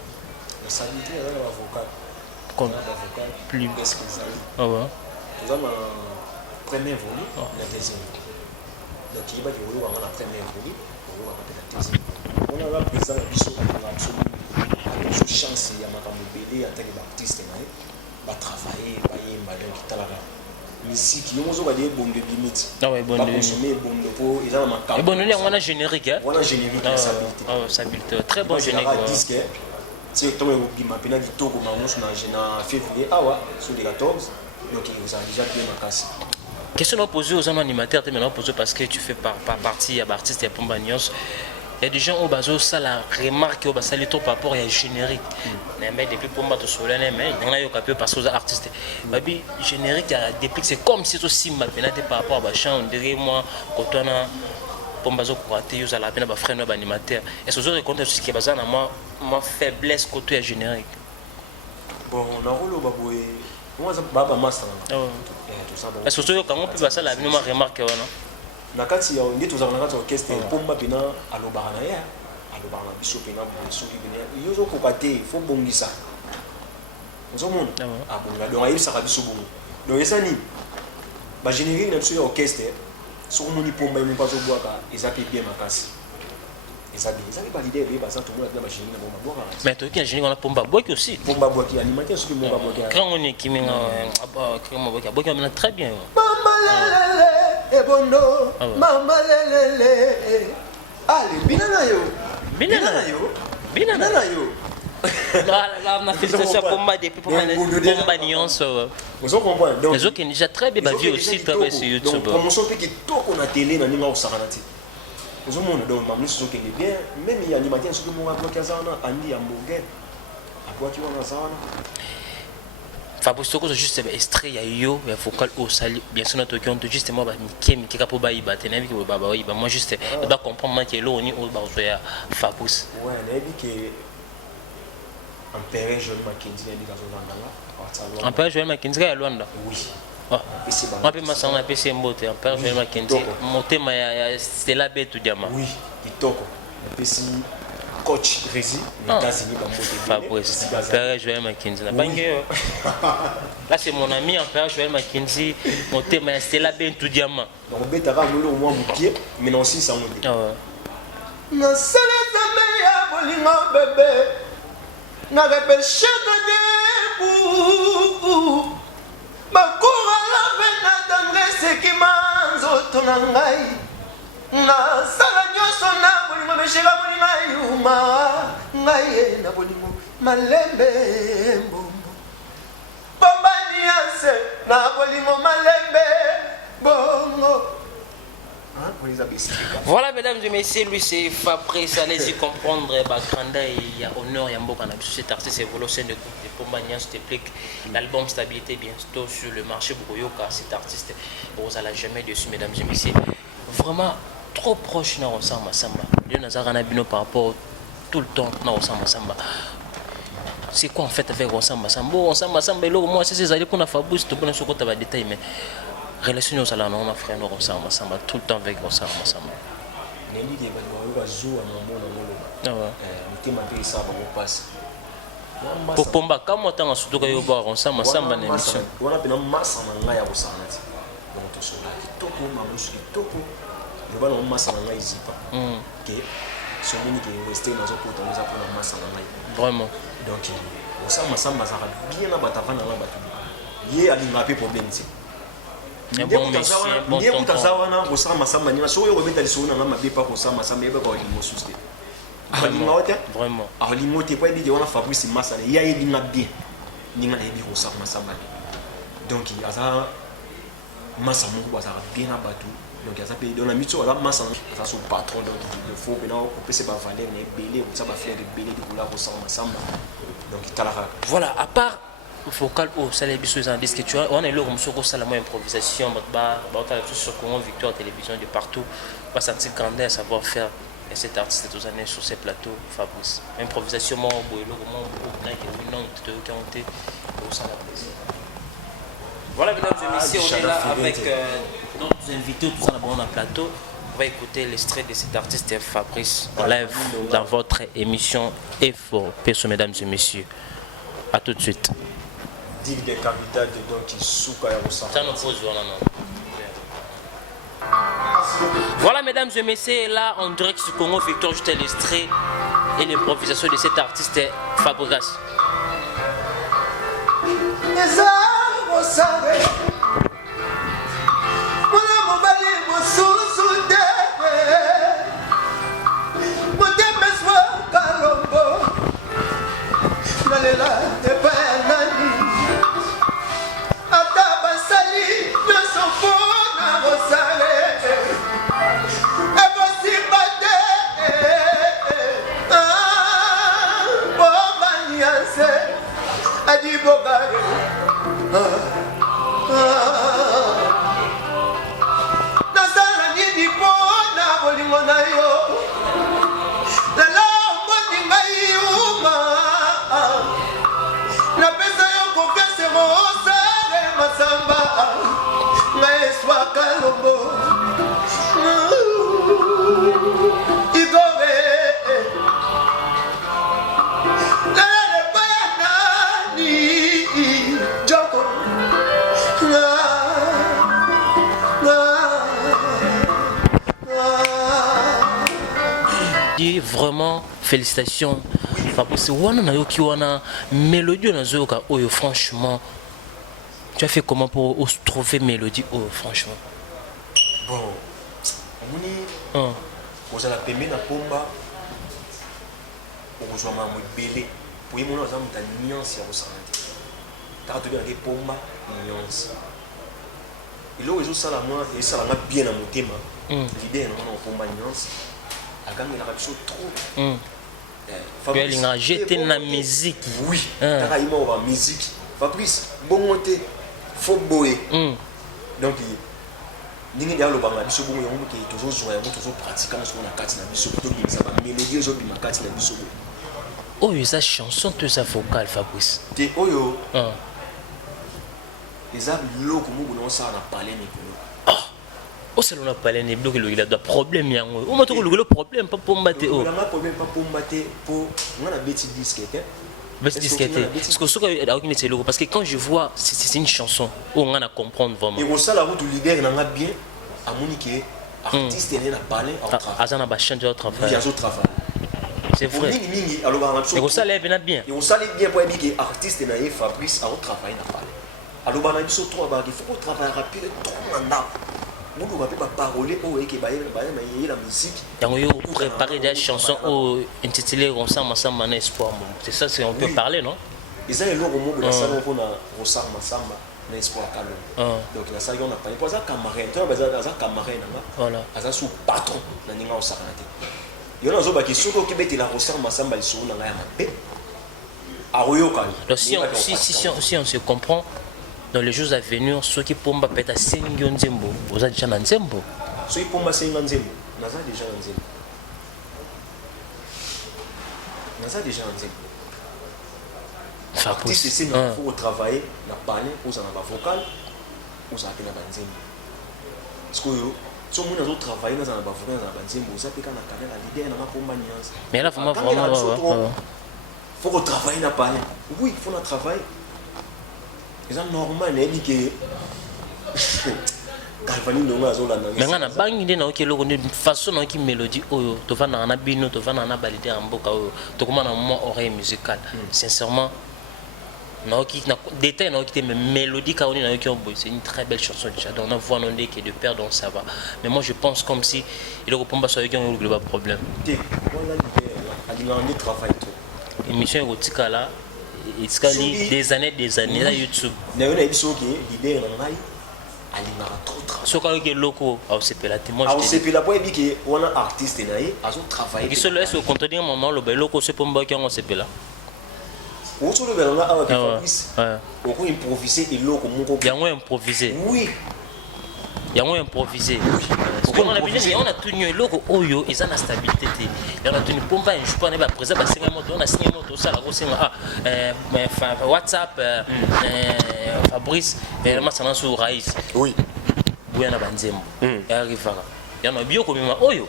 la stabilité la vocale comme plus qu'est-ce que ça ah ouais nous avons premier volume la deuxième donc il va y avoir la première volume on va la deuxième on a la présence biso absolument sous chance ya makambo belé en tant que artiste nae ba travailler ba yemba donc talaka musique yo mozo ba de bonde limite ah ouais bonde consommer bonde po ils ont makambo et bonde on a générique hein on a générique stabilité stabilité très bon générique disque c'est toi qui m'a pena kitoko mamusu na février awa sur les 14 donc ils ont déjà bien makasi. Question à poser aux animateurs, maintenant poser parce que tu fais partie à l'artiste et Pomba Niance. Il y a des gens au bazo ça la remarque au bas trop par rapport à générique. Mais depuis Pomba to solene mais il y en a eu capé parce aux artistes. Babi générique depuis c'est comme si aussi maintenant par rapport à chant derrière moi quand on a Pomba zo croaté yo la peine ba frère no animateur. Est-ce que vous comptez ce qui est basé na ma faiblesse côté générique. Bon na rolo baboué moi ça baba massa. Est-ce que quand on peut passer la vie ma remarque nakati ya nde tozala nakati orchestre pomba pena alobaka na ye alobaka na biso pena soki pena yo ozokoka te fo bongisa ozomona abonga donc ayebisaka biso bongo donc eza nini bagénérique na biso ya orchestre soki omoni pomba ye moko azobwaka eza mpe bien makasi eza bien eza mpe balide ebeye baza tomona pena bagénérique na bango babwakaka mais toyoki na générique wana pomba bwaki aussi pomba bwaki animateur soki moko abwaki grand on ekimi nga grand bwaki abwaki amena très bien mamalelele ebondo mamalelele ale bina na yo bina na yo la félicitation pomba depuis pomba nyonso vous comprenez donc les autres déjà très bien ba vie aussi travailler sur YouTube donc promotion pe kitoko na télé na ninga osakana ti vous monde donc mamni so ke bien même il y a animateur so ke mo abwaki azana andi hamburger abwaki wana azana Fabrice Toko juste extrait ya yo ya vocal au sali bien sûr notre qui justement ba mikemi kika po ba iba tenavi ke ba ba iba moi juste je dois comprendre que lo ni au ba ya Fabrice ouais na bi que Empereur Joël Mackenzie ndi kazo langa Empereur Joël Mackenzie ya Luanda oui on peut masanga na PC mbote Empereur Joël Mackenzie motema ya Stella Betu diama oui kitoko PC coach Rési les États-Unis Fabrice Empereur Joël Mackenzie na bange là c'est mon ami Empereur Joël Mackenzie motema ya Stella Betu diama donc betaka ngolo au moins pied mais non aussi ça monte na sala zambe ya bolingo bébé na repêché de debout bakura la pena tendresse qui manzoto na ngai na sala nyoso na bolingo meshika bolingo yuma ngai na bolingo malembe mbombo bombani ase na bolingo malembe bongo. Voilà mesdames et messieurs, lui c'est Fabrice, allez-y comprendre, il y a honneur, il y a un beau canapé, cet artiste évolue au sein de groupe de Pombania, je t'explique, l'album Stabilité bientôt sur le marché Bukoyoka, cet artiste, vous allez jamais dessus mesdames et messieurs, vraiment trop proche na Osama Samba, Dieu Nazarana Bino par rapport tout le temps na Osama Samba. C'est quoi en fait avec Osama Samba? Osama Samba, moi c'est ces alliés qu'on a Fabrice, tout le monde se compte avec détail, mais relation aux salons on a frère nous Osama Samba tout le temps avec Osama Samba. Nendi ke bali wa zo na mona ngolo. Mutema pe sa ba ko passe. Pour pomba kama tanga sutuka yo ba Osama Samba na émission. Wana pena massa na ngai ya Osama ti. Donc to so la kitoko mamusu kitoko. Le bana massa na ngai zipa. Que so mini ke western na zo ko to za pour massa na ngai. Vraiment. Donc Osama Samba ça bien na batavana na batu. Ye ali ngapi problème ti. Bon monsieur, bon tonton. Osama Samba ni so yo robeta liso na ngama be pa Osama Samba ebe ko limo suste. Vraiment. Alors limo te pa bi wana Fabrice Massa ya yebi na bien. Ninga na yebi Osama Samba. Donc il y a ça Massa mo ko ça bien na batu. Donc il y a ça pe dans la mitso ala Massa ça son patron donc il faut que on peut se ba valer na belé ça ba faire de belé de couleur Osama Samba. Donc il talaka. Voilà, à part vocal au salaire biso en disque tu vois on est là comme sur ça la moins improvisation bah on a tout sur comment Victoire télévision de partout va sentir grandeur savoir faire et cet artiste tous années sur ces plateaux Fabrice improvisation moi au boulot comment on a que non te compter pour ça la plaisir. Voilà mesdames et messieurs on est là avec d'autres invités tous en bon plateau. On va écouter l'extrait de cet artiste Fabrice en live dans votre émission Effort Perso mesdames et messieurs. À tout de suite. Digue des capitales de donc qui souka ya Osama. Ça nous pose voilà non. Voilà mesdames et messieurs, là en direct sur Congo Victor juste l'extrait et l'improvisation de cet artiste Fabrice. dis vraiment félicitations. Parce que wana yoki wana mélodie na zoka oyo franchement. Tu as fait comment pour trouver mélodie oyo franchement? Bon, on est aux la pembe na pomba. On rejoint ma belé. Pour y monter dans ta nuance à ressentir. T'as tout bien des pomba nuance. Et là où ils ça la moi et ça la bien à mon thème. L'idée non on pomba nuance. A gagné la rapide trop. Fabrice a jeté la musique. Oui. T'as eu moi musique. Fabrice bon monter faut boyer. Donc ningi dia lobanga biso bongo yango ke toujours jouer yango toujours pratiquer parce qu'on a kati na biso to bimisa ba mélodie zo bima kati na biso. Oh, esa chanson te sa vocale Fabrice. Te oyo. Eza loko mo bono sa na parler ni ko. Ah. O se lona parler ni bloquer le da problème yango. O mato ko le problème pas pour mbaté o. La problème pas pour mbaté pour ngana beti disquette. Parce que quand je vois, c'est une chanson où on a comprendre vraiment. Et on sait la route où leader n'a bien à Monique, artiste n'est pas parlé à travail. C'est vrai. Et on sait bien bien. Et on sait bien pour dire que artiste n'est pas Fabrice à travail n'a parlé. Alors on a dit surtout il faut qu'on travaille rapide trop maintenant. Nous ne pouvons pas parler au et que la musique. On préparer des chansons intitulées Ensemble Espoir. C'est ça si on peut parler, non? Et ça, les gens ont dit ça, on a Ensemble Espoir. Donc, il y a ça, on a parlé. Pour ça, camarade, voilà. Ça, sous patron, on a dit ça. Il y a des gens qui sont au Québec, ils ont Ensemble, ils sont dans la paix. Si on se comprend, dans les jours à venir, ceux qui pomba peut être à Sengion Nzembo, vous êtes déjà dans Nzembo. Ceux qui pomba Sengion Nzembo, nous sommes déjà dans Nzembo. Nous sommes déjà dans Nzembo. Artiste, c'est il faut travailler, na parler, aux en avoir vocal, aux en avoir Nzembo. Parce que si on a travaillé dans un vocal, dans un Nzembo, vous avez quand on a carrière l'idée, on a pomba nuance. Mais là, vraiment, faut retravailler, na parler. Oui, il faut travailler. C'est normal, il dit que mais on a bangi de na okelo de façon qui mélodie oyo to va na bino to va na balité en mboka oyo to comment na moment oreille musicale sincèrement na oki na détail na oki mais mélodie ka on na oki c'est une très belle chanson déjà donc on voit non que de père donc ça va mais moi je pense comme si il répond pas sur oki on le problème voilà l'idée on travaille trop émission érotique là et des années là YouTube na yo na biso ke l'idée na ngai alingaka trop travail so quand que loko au sepela moi je sais la point que on a artiste na ye azo travailler qui solo est au contenir moment le loko se pomba ki on sepela o so le belanga avec Fabrice on peut improviser et loko moko yango improviser oui yango improviser on a bien on a tenu loko oyo eza na stabilité te on a tenu pomba je pas na présent ba singa moto on a signé moto ça la go singa WhatsApp Fabrice et la sana sur Raïs oui buyana banzembo et arrivera yana bio komima oyo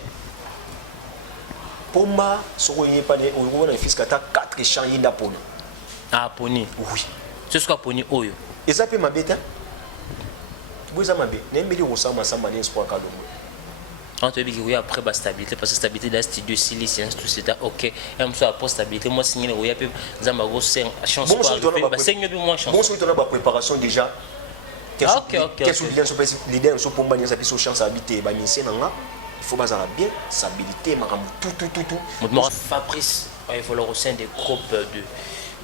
pomba soko yé pas de on a fils kata 4 chants yinda poni poni oui c'est ce qu'a poni oyo et ça peut m'abeta boza mabe nembeli osama samba l'espoir kalongo on te dit que oui après la stabilité parce que stabilité dans studio silicien tout c'est OK et on soit après stabilité moi signer oui après zamba go chance bon sur ton la préparation déjà qu'est-ce que bien sur l'idée sur pomba ni ça puis chance habiter ba ni senanga il faut baza bien stabilité maramu tout moi Fabrice il faut le au sein des groupes de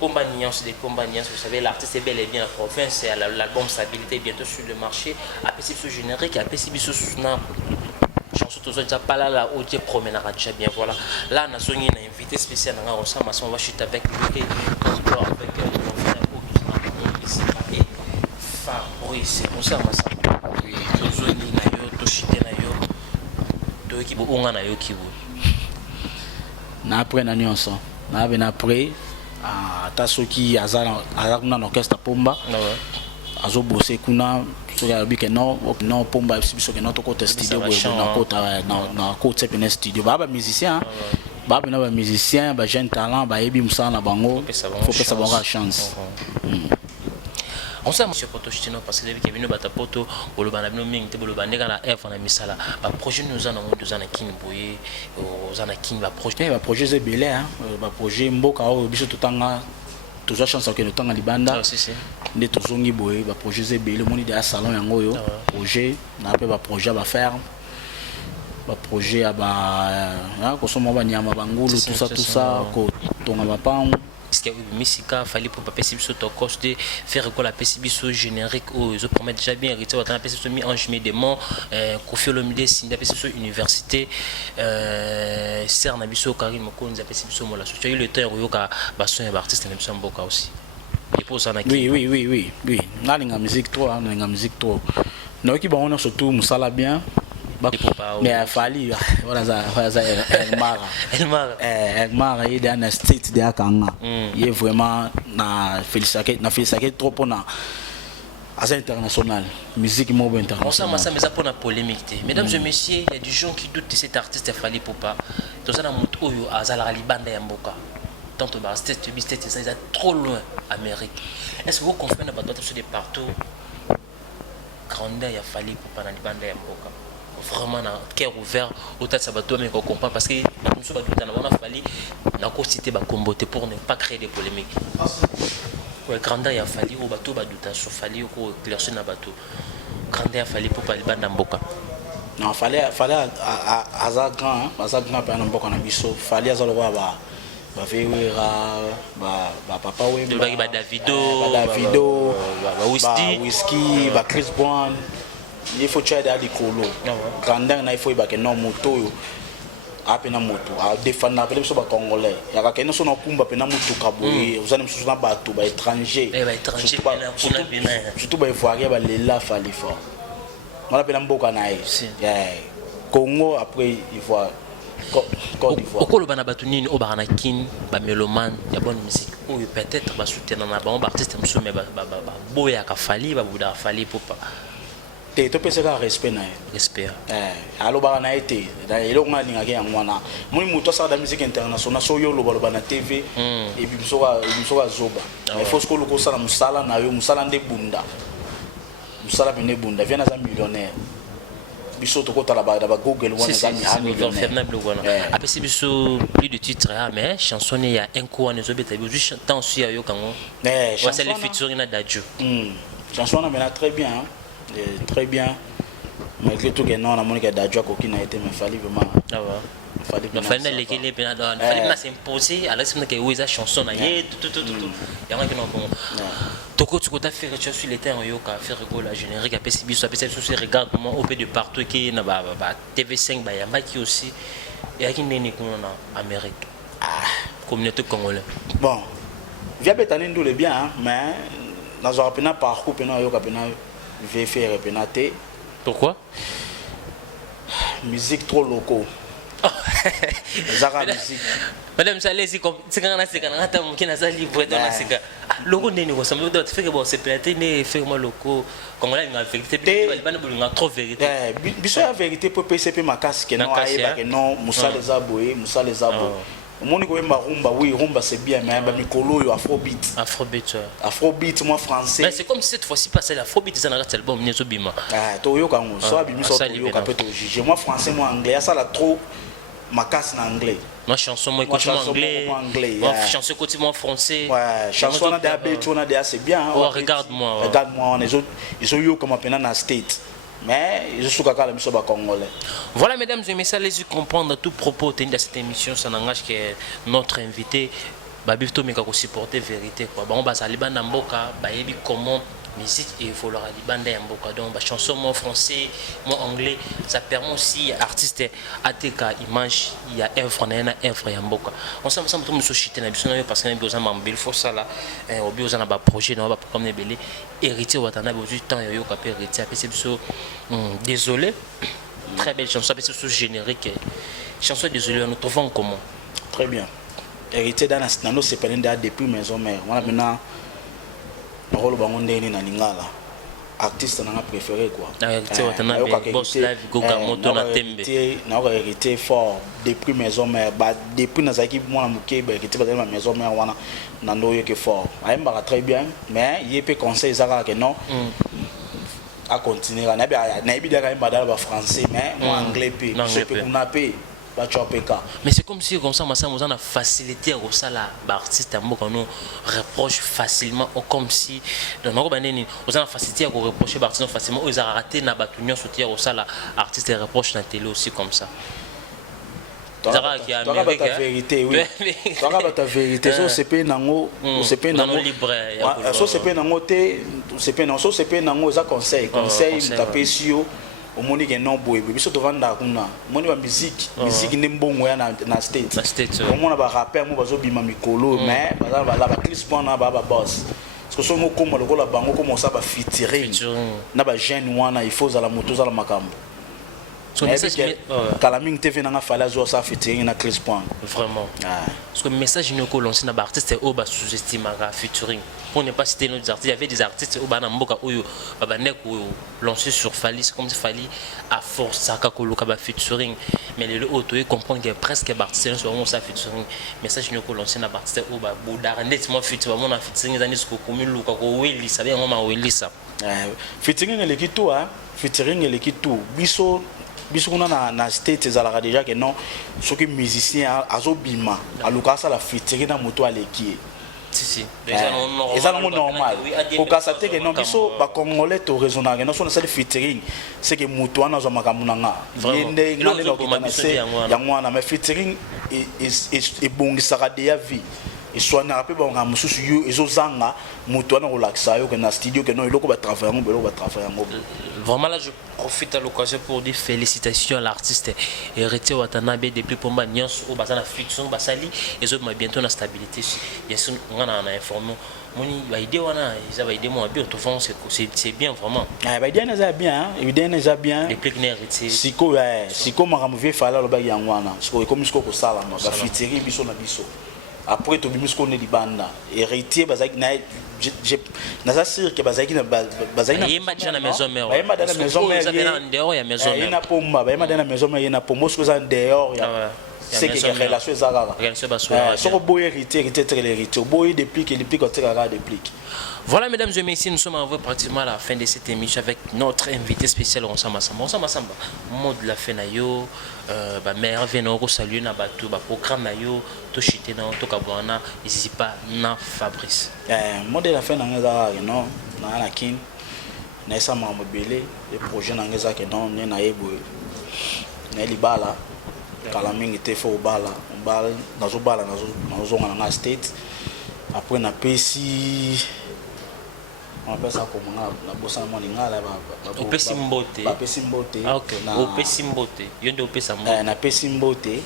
Pombaniance, des Pombaniance, vous savez, l'artiste est bel et bien en province, et l'album Stabilité est bientôt sur le marché. Après, c'est ce générique, après, c'est ce snap. Chanson, tout ça, déjà pas là, où Dieu promène déjà bien. Voilà. Là, on a une invité spécial, on va chuter avec lui, encore avec et Fabrice, c'est comme ça, on va oui, tout ça, tout chuter, tout qui vous, on a eu qui vous. Après, na nuance, na ben après. Ata soki azala kuna na orchestre pomba azo bosser kuna soki abi ke non pomba biso ke non to côté studio na côté na côté pe studio ba musicien ba musicien ba jeune talent ba yebi musala na bango faut que ça bonga chance On sait monsieur Poto Chitino parce que depuis qu'il est venu Batapoto, au Lobanabino Ming, au Lobanega la F en Misala, bah projet nous en avons deux ans à Kinboye, aux Anakin, bah projet c'est belé, hein, bah projet Mboka, au biso tout temps, toujours chance que le temps à Libanda, des Tozongi Boye, bah projet c'est belé, mon idée à salon yango, projet, n'a pas bah projet à faire. Projet à consommer Banyama Bangulu, tout ça, ton Abapang. Est-ce qu'il y a Missika, fallait pour pas passer sur ton coste de faire quoi la PCB générique ou ils promettent déjà bien hérité, on a PCB mis en chemin des monts, Kofi Olomide, Sinda PCB université, Serre Nabiso, Karim Moko, nous a PCB Mola. Tu as eu le temps où il y a basson et artiste et même Boka aussi. Oui. Là, la musique trop, la musique trop. Nous qui bon, on a surtout Moussala bien. Mais il fallait voilà ça Elmara il est dans un state de Akanga il est vraiment na félicité trop pour na international musique mobile international. On sait mais ça pour la polémique. Mesdames et messieurs, il y a des gens qui doutent de cet artiste il fallait pour pas tout ça dans mon oyo azala libanda ya mboka tant que bah state ça est trop loin Amérique. Est-ce que vous comprenez pas d'autres sur des partout grandeur il fallait pour pas dans libanda ya mboka vraiment un cœur ouvert au tas de bateau mais qu'on comprend parce que nous sommes on a fallu la cité comboter pour ne pas créer des polémiques. Grandeur il a fallu au bateau baduta sur fallu au éclaircir na bateau grandeur il a fallu pour pas le banda mboka. Non fallait à grand pas mboka na biso fallait azalo ba Vera papa we ba Davido ba whisky ba Chris Brown. Il faut tuer des colos. Grandeur, il faut que non moto. Apena moto. A défendre la pelé sur le Congolais. Il y a quelqu'un qui a pena moto kaboué. Vous allez me soutenir bateau, ba étranger. Surtout ba ivoirien, ba lela fallait fort. On a pena mboka naï. Congo après Ivoire. Côte d'Ivoire. Okolo bana batunini o barana kin ba mélomane ya bonne musique. Ou peut-être ba soutenir na ba artiste mso mais ba boya ka fali ba buda fali popa. Tu peux se faire respect. Respect. Alors, on a été. Il y a un mois. Moi, je suis dans la musique internationale. Je suis dans la TV. Et puis, je suis dans Zoba. Il faut que je sois dans la Moussala. Je suis dans la Bunda. Moussala est Bunda. Viens dans un millionnaire. Je suis dans la Google. Après, c'est plus de titres. Mais chanson, il y a un coup. On est juste temps aussi à Yokango. C'est le featuring d'Adjo. Chanson, on a très bien. Très bien, malgré tout que non, on a montré que Dadjo qui n'a été mais fallait vraiment. Il fallait l'équilibre, il fallait s'imposer. Alors c'est que oui, ça chanson, il y a tout. Il y a rien qui n'en comprend. Toko, tu as fait recherche sur les terres, il y a fait la générique, après c'est bis, après c'est regarde-moi au pays de partout qui est TV5, il y a qui aussi, il y a qui n'est en Amérique, communauté congolaise. Bon, via Bétanin d'où le bien, mais dans un parcours, il y a VFR et pourquoi? Musique trop locaux. Zara musique. Madame Salé, c'est quand on a qui n'a pas livré dans la séquence. Logo n'est pas semblé d'autres fait que bon c'est peut-être né fait moi locaux quand on a une vérité il a trop vérité. Biso la vérité pour PCP ma casse que non aïe que non Moussa les aboyés Moussa les aboyés. Mon niveau rumba, oui, rumba c'est bien, mais Mikolo yo Afrobeat. Afrobeat, moi français. Mais c'est comme si cette fois-ci passé l'Afrobeat, ça n'a pas album ni Zobima. Toyo Kango, ça bimi so Toyo Kapeto juger. Moi français, moi anglais, ça la trop ma casse en anglais. Moi chanson moi côté anglais. Moi chanson côté moi français. Ouais, chanson on a des abétu, on a des c'est bien. Oh regarde-moi. Regarde-moi, on est autres, ils ont eu comme appelé dans state. Mais je suis à la mission congolais. Voilà, mesdames et messieurs, allez-y comprendre tout propos de cette émission. Ça n'engage que notre invité. Babito Mika ko supporter vérité quoi. Bon bah ça liban mboka, ba yebi comment musique et faut leur liban mboka. Donc ba chanson moi français, moi anglais, ça permet aussi artiste ateka image, il y a œuvre na œuvre mboka. On s'en tout me société na biso parce que na besoin mambel faut ça là, au besoin na ba projet na ba programme na belé héritier watana besoin temps yo ka héritier après c'est désolé. Très belle chanson, c'est générique. Chanson désolé, nous trouvons comment. Très bien. Héritier dans nos séparés depuis maison mère. On a maintenant le rôle bangonde ni na lingala. artiste nanga préféré quoi. Boss Live Goga Moto na Tembe. Na hérité fort depuis maison mère ba depuis na zaki moi na muke ba hérité ba ma maison mère wana na ndoyo que fort. Aimba très bien mais il peut conseil ça que non. À continuer na bi da ba dala ba français mais moi anglais pe je peux qu'on appelle. Mais c'est comme si comme ça on a facilité au ça l'artiste nous reproche facilement ou comme si dans nos banani on a facilité à reprocher l'artiste facilement ils ont raté na batunion soutien au ça l'artiste reproche na télé aussi comme ça. Tu as ta vérité, oui. Tu as ta vérité. So c'est pas nango, c'est pas nango libre. So c'est pas nango te, c'est pas nango, so c'est pas nango ça conseil taper sur au moni que non boy biso to vanda kuna moni ba musique nembongo ya na state au mona ba rapper mo bazo bima mikolo mais ba Chris Brown na ba boss parce que so mo comme lokola bango comme ça ba featuring na ba jeune wana il faut za la moto za la makambo so Calaming TV na fala zo ça featuring na Chris Brown vraiment parce que message ne ko lancer na ba artiste au ba sous-estime à featuring pour ne pas citer nos artistes, il y avait des artistes au Bana Mboka Oyo, Babanek ou lancé sur Fali, c'est comme si Fali à force ça Kakoloka ba featuring, mais les autres ils comprennent que presque artistes sont vraiment ça featuring, mais ça je ne peux lancer na artiste au ba Boudar nettement featuring, mon featuring les années ce que comme Luka ko Willy, ça vient vraiment Willy ça. Featuring les kito featuring les kito, biso na state ezalaka déjà que non, ceux qui musiciens azobima, aluka ça la featuring na moto aleki. Si déjà normal pour constater que non biso ba congolais to raisonnable non so na featuring c'est que mutu ana zo makamunanga yende ngale lo kitanase ya mwana mais featuring et bongisaka de vie et soit na pe ba ngamusu yo ezozanga mutu ana relaxa yo que na studio que non iloko ba travailler ngo belo ba travailler ngo. Vraiment là je profite à l'occasion pour dire félicitations à l'artiste Héritier Watanabe depuis Pomba Nyons au bazana fiction basali et autres bientôt la stabilité bien sûr on a informé moni ba idée wana ils va aider moi bien tout fond c'est bien vraiment ba idée na bien idée na bien les plus héritiers siko maramuve fala lo ba yangwana siko comme siko ko sala ma ba fitiri biso na biso après to bimis ko ne libanda héritier bazaki na ça sûr que bazaki na yemba déjà na maison mère yemba dans la maison mère ça vient dehors ya maison mère ina pomba yemba dans la maison mère ina pombo ce ça dehors ya c'est que la relation ezalaka soko boy héritier très l'héritier boy depuis que depuis quand tu depuis. Voilà mesdames et messieurs, nous sommes arrivés pratiquement à la fin de cette émission avec notre invité spécial Ronsamba Samba. Ronsamba Samba, mot de la fin na yo, ba mère vient au saluer na bateau, ba programme na yo, to chité na to kabwana, n'hésitez pas na Fabrice. Mot de la fin na ngeza non, na kin, na ça m'a mobile, le projet na ngeza que non, na yebo. Na libala, Calaming était fort bala, bal, nazo bala nazo na state. Après na pesi on appelle ça comme na bossa moninga là ba pesi mbote ah OK o pesi mbote yonde o pesa mbote na pesi mbote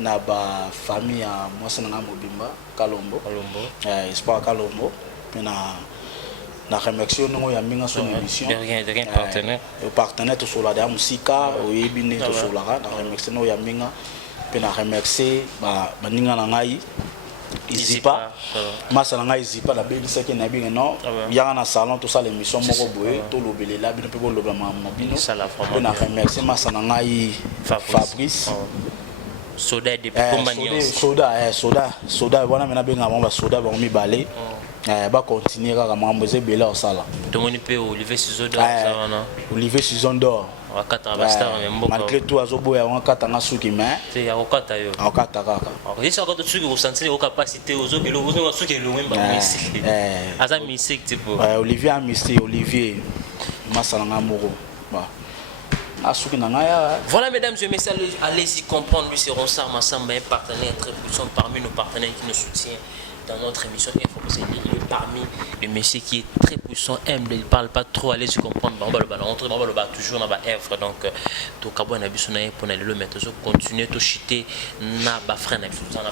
na ba famille ya mwasa na mobimba Kalombo espoir Kalombo na remercier no ya minga son émission de partenaire le partenaire to sola da musika o yebine to sola na remercier no ya minga pe na remercier ba ninga na ngai Izipa masala Izipa la belle c'est que na bien non ya na salon tout ça l'émission moko boye to lobele la bino pe bo lobela mabino na remercier masala ngai Fabrice soda de compagnie soda wana mena benga ba soda ba mi balé ba continuer kaka mambo ezebela au sala to moni pe Olivier Sizoda ça wana Olivier Sizoda wakata bastar membo malgré tout azoboya wakata nga suki mais c'est ya wakata yo wakata kaka ça quand tu veux sentir au capacité aux autres lo suki lo memba musique aza musique tipo Olivier a musique Olivier masala nga moko ba voilà mesdames et messieurs, allez-y comprendre, lui c'est Ronsard Massamba, un partenaire très puissant parmi nos partenaires qui nous soutiennent dans notre émission. Il est parmi les messieurs qui est très puissant, humble, il ne parle pas trop, allez-y comprendre. On va le toujours dans la œuvre, donc tout cas bon abus on a pour aller le mettre, continuer tout chiter na ba frère na tout ça na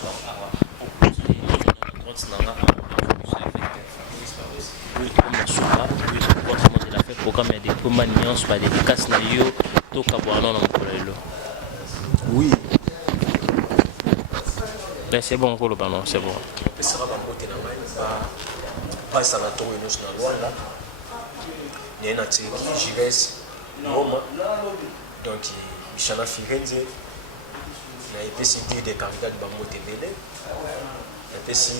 programme des communions par des dédicaces na yo to kabwana na mkolelo oui c'est bon pour le ballon c'est bon pesaka bangote na ngai pas sanato eno na Rwanda ni na Turquie Gires Roma donc Michana Firenze na epesi des candidats ba motebele epesi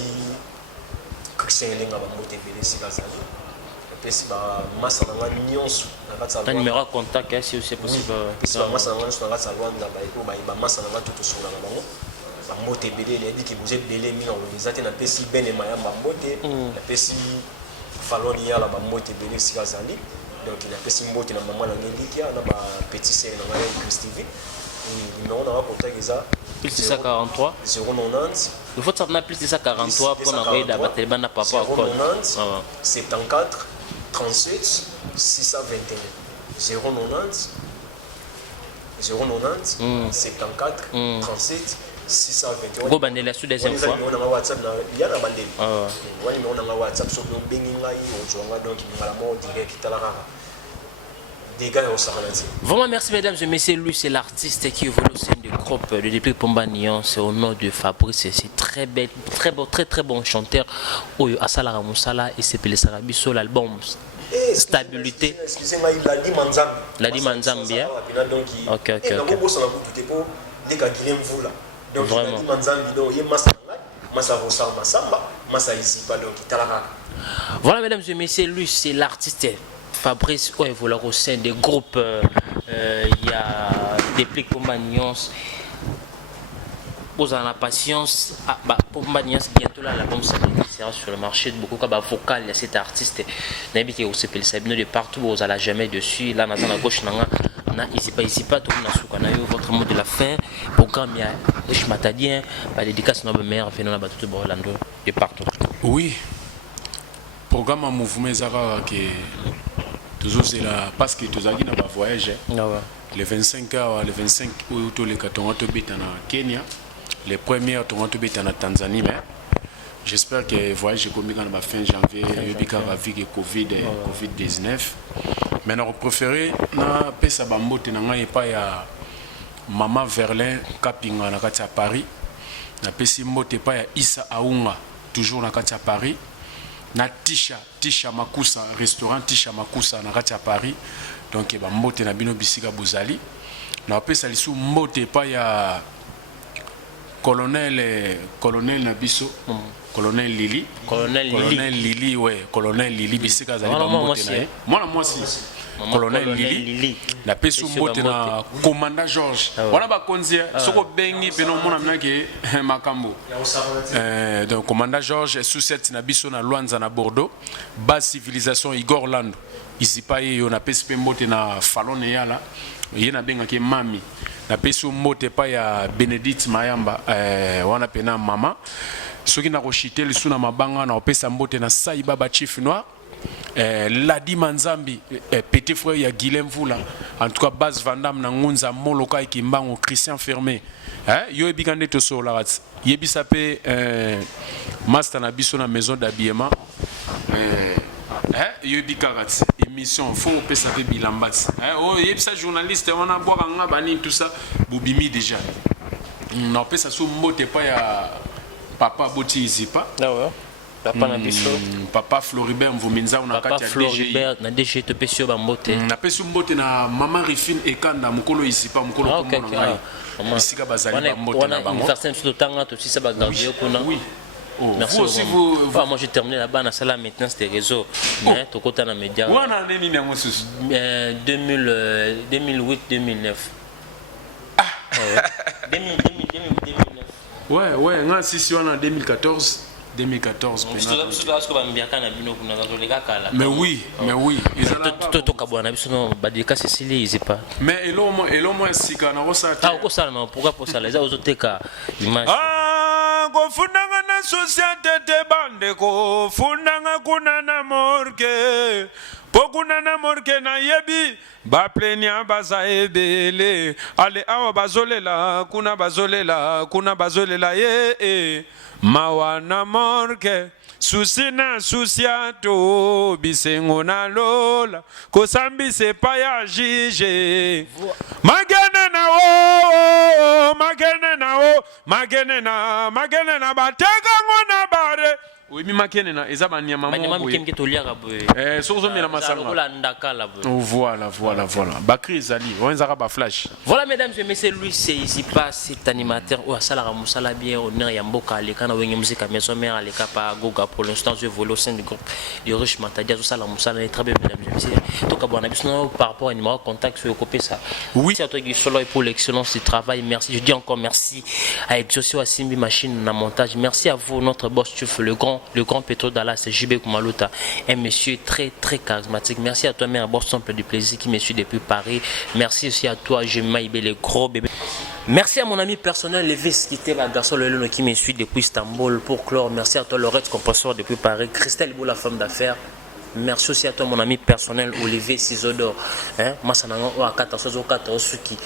Christian Elenga ba motebele sikazali epesi ba masana nga nyonso na katsa un numéro de contact si aussi possible epesi ba masana nga na katsa Rwanda ba eko ba masana nga tout sur la bango ba motebele il a dit que vous êtes belé mi na organisateur na pesi bene mayamba mbote na pesi faloni ya la ba motebele sikazali donc il a pesi mbote na maman na ngelikia na ba petit sœur na ngaya Christive numéro na contact eza plus 643 090 il faut savoir plus 643 pour envoyer la batterie bana papa à code 74 37 621 090 74 37 621 go bandela sous deuxième fois on a WhatsApp na il y a na bandeli wani on a WhatsApp so ko bengi ngai o jonga donc ngala mo direct la rara. Vraiment merci mesdames et messieurs, lui c'est l'artiste qui évolue au sein du groupe de Déplique Pomba Nyon, c'est au nom de Fabrice, c'est très belle, très bon chanteur. Oyo Asala Ramusala et c'est Pelé Sarabiso, l'album Stabilité. Excusez-moi, Ladi Manzambi. Ok. Voilà mesdames et messieurs, lui c'est l'artiste Fabrice évolue au sein des groupes. Il y a Déplique Pomba Nyon. Vous avez la patience. Pomba Nyon bientôt là l'album sera sur le marché de beaucoup de vocal. Il y a cet artiste. N'habite qui s'appelle Sabino de partout. Vous allez jamais dessus. Là, dans la gauche, ici pas tout le monde. Votre mot de la fin. Programme il y a je m'attendais. La dédicace de notre mère venant là-bas tout Orlando de partout. Oui. Programme en mouvement Zara qui toujours c'est là parce que tous allons dans voyage. Les 25 heures, les 25 août, les 14 bêtes en Kenya, les premières Toronto bêtes en Tanzanie. Mais j'espère que le voyage est commis en fin janvier, avec Covid-19. Mais nous préférons na pesa bambote na ngai pa ya Maman Verlin Kapinga na kati ya Paris. Na pesi mbote pa ya Issa Aunga toujours na kati ya Paris. Na Tisha Makusa restaurant Tisha Makusa na kati ya Paris. Donc ba mbote na bino bisika bozali. Na pesa lisu mbote pa ya colonel na biso. Colonel Lili, ouais, Colonel Lili, bisika zali ba mbote na ye. Mwana mwasi. Colonel Lili, la pesu mbote na commandant Georges. Wana ba konzia, soko bengi peno mona mnake makambo. Donc commandant Georges sous cette na biso na Luanza na Bordeaux, base civilisation Igor Lando. Ici pa yo na pesu mbote na Falone yala. Ye na benga ke mami. Na pesu mbote pa ya Benedict Mayamba wana pena mama. Soki na koshite lisu na mabanga na opesa mbote na Saiba ba chief noir. Ladi Manzambi, petit frère ya Guilhem Vula, en tout cas Bas Vandam na Ngunza Moloka Kimbango Christian Fermé. Yo ebikande to so la rat. Yebisa pe master na biso na maison d'habillement. Yo ebikarat émission faut pesa pe bilambat. Oh yebisa journaliste on a boire nga bani tout ça bubimi déjà. Na pesa so mbote pa ya papa Boti Zipa. Ah ouais. Papa na biso papa Floribert Mvuminza una kati ya Floribert na DG te pesio ba mbote na pesu mbote na maman Rifine Ekanda mukolo isipa mukolo komona ngai bisika bazali ba mbote na bango personne tout tanga to sisa ba garder kuna oui merci vous moi j'ai terminé là-bas na sala maintenance des réseaux mais to kota na média wana nini na mosusu 2008 2009 2009 ouais nga sisi wana 2014 mais oui mais elo mo sika na osata okosala na pourquoi pour ça les ozoteka image kofundanga na société te bande kofundanga kuna na morgue pokuna na morgue na yebi ba plenia baza ebele ale awa bazolela kuna bazolela ye mawana morgue susina susiato bisengo na lola kosambi se pa ya jije magene na bateka ngona bare Oui, mi makene na eza ba nyama Banyama mo. mkem ke toliaka boye. Sozo me na masanga. Lokola ndaka la boye. Voilà. Bakri ezali, on ezaka ba flash. Voilà mesdames et messieurs, lui c'est ici pas cet animateur ou Asala Moussala bien honneur Yamboka les kana wenye musique à maison mère les capa Goga pour l'instant je vole au sein du groupe de Riche Matadia Sala Moussala très bien mesdames et messieurs. En tout cas bon abisno par rapport au numéro contact sur copier ça. Oui, c'est à toi qui solo et pour l'excellence du travail. Merci, je dis encore merci à Exosio Asimbi Machine na montage. Merci à vous notre boss Tuf le grand Petro Dallas JB Kumaluta, un monsieur très charismatique. Merci à toi mère boss simple du plaisir qui me suit depuis Paris. Merci aussi à toi Maïbé le gros bébé. Merci à mon ami personnel Levis qui était la garçon le qui me suit depuis Istanbul pour clore. Merci à toi Laurette Compresseur depuis Paris. Christelle Bou la femme d'affaires. Merci aussi à toi mon ami personnel Olivier Sizodor. Masananga o akata sozo kata osuki.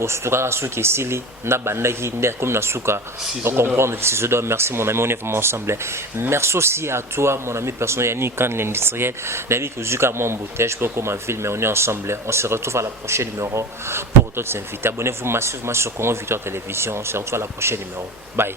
Ostura suki sili na bandaki nde comme na suka. On comprend Sizodor. Merci mon ami, on est vraiment ensemble. Merci aussi à toi mon ami personnel Yannick Khan l'industriel. David Ozuka mon bouteille pour ma ville mais on est ensemble. On se retrouve à la prochaine numéro pour d'autres invités. Abonnez-vous massivement sur Congo Victoire Télévision. On se retrouve à la prochaine numéro. Bye.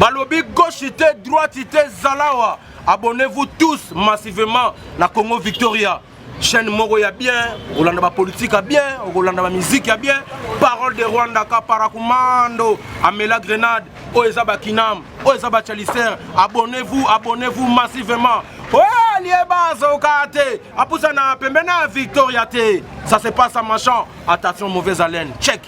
Balobi gauchité, droitité, Zalawa. Abonnez-vous tous massivement na Congo Victoria. Chaîne Moro ya bien, Olanda politique a bien, Olanda musique a bien. Parole de Rwanda Kaparakumando, Amela Grenade, Oezaba Kinam, Oezaba Chalicer. Abonnez-vous massivement. Ouais, Lieba Zokate, Apusana Pembena Victoria T. Ça se passe à machin. Attention, mauvaise haleine. Check.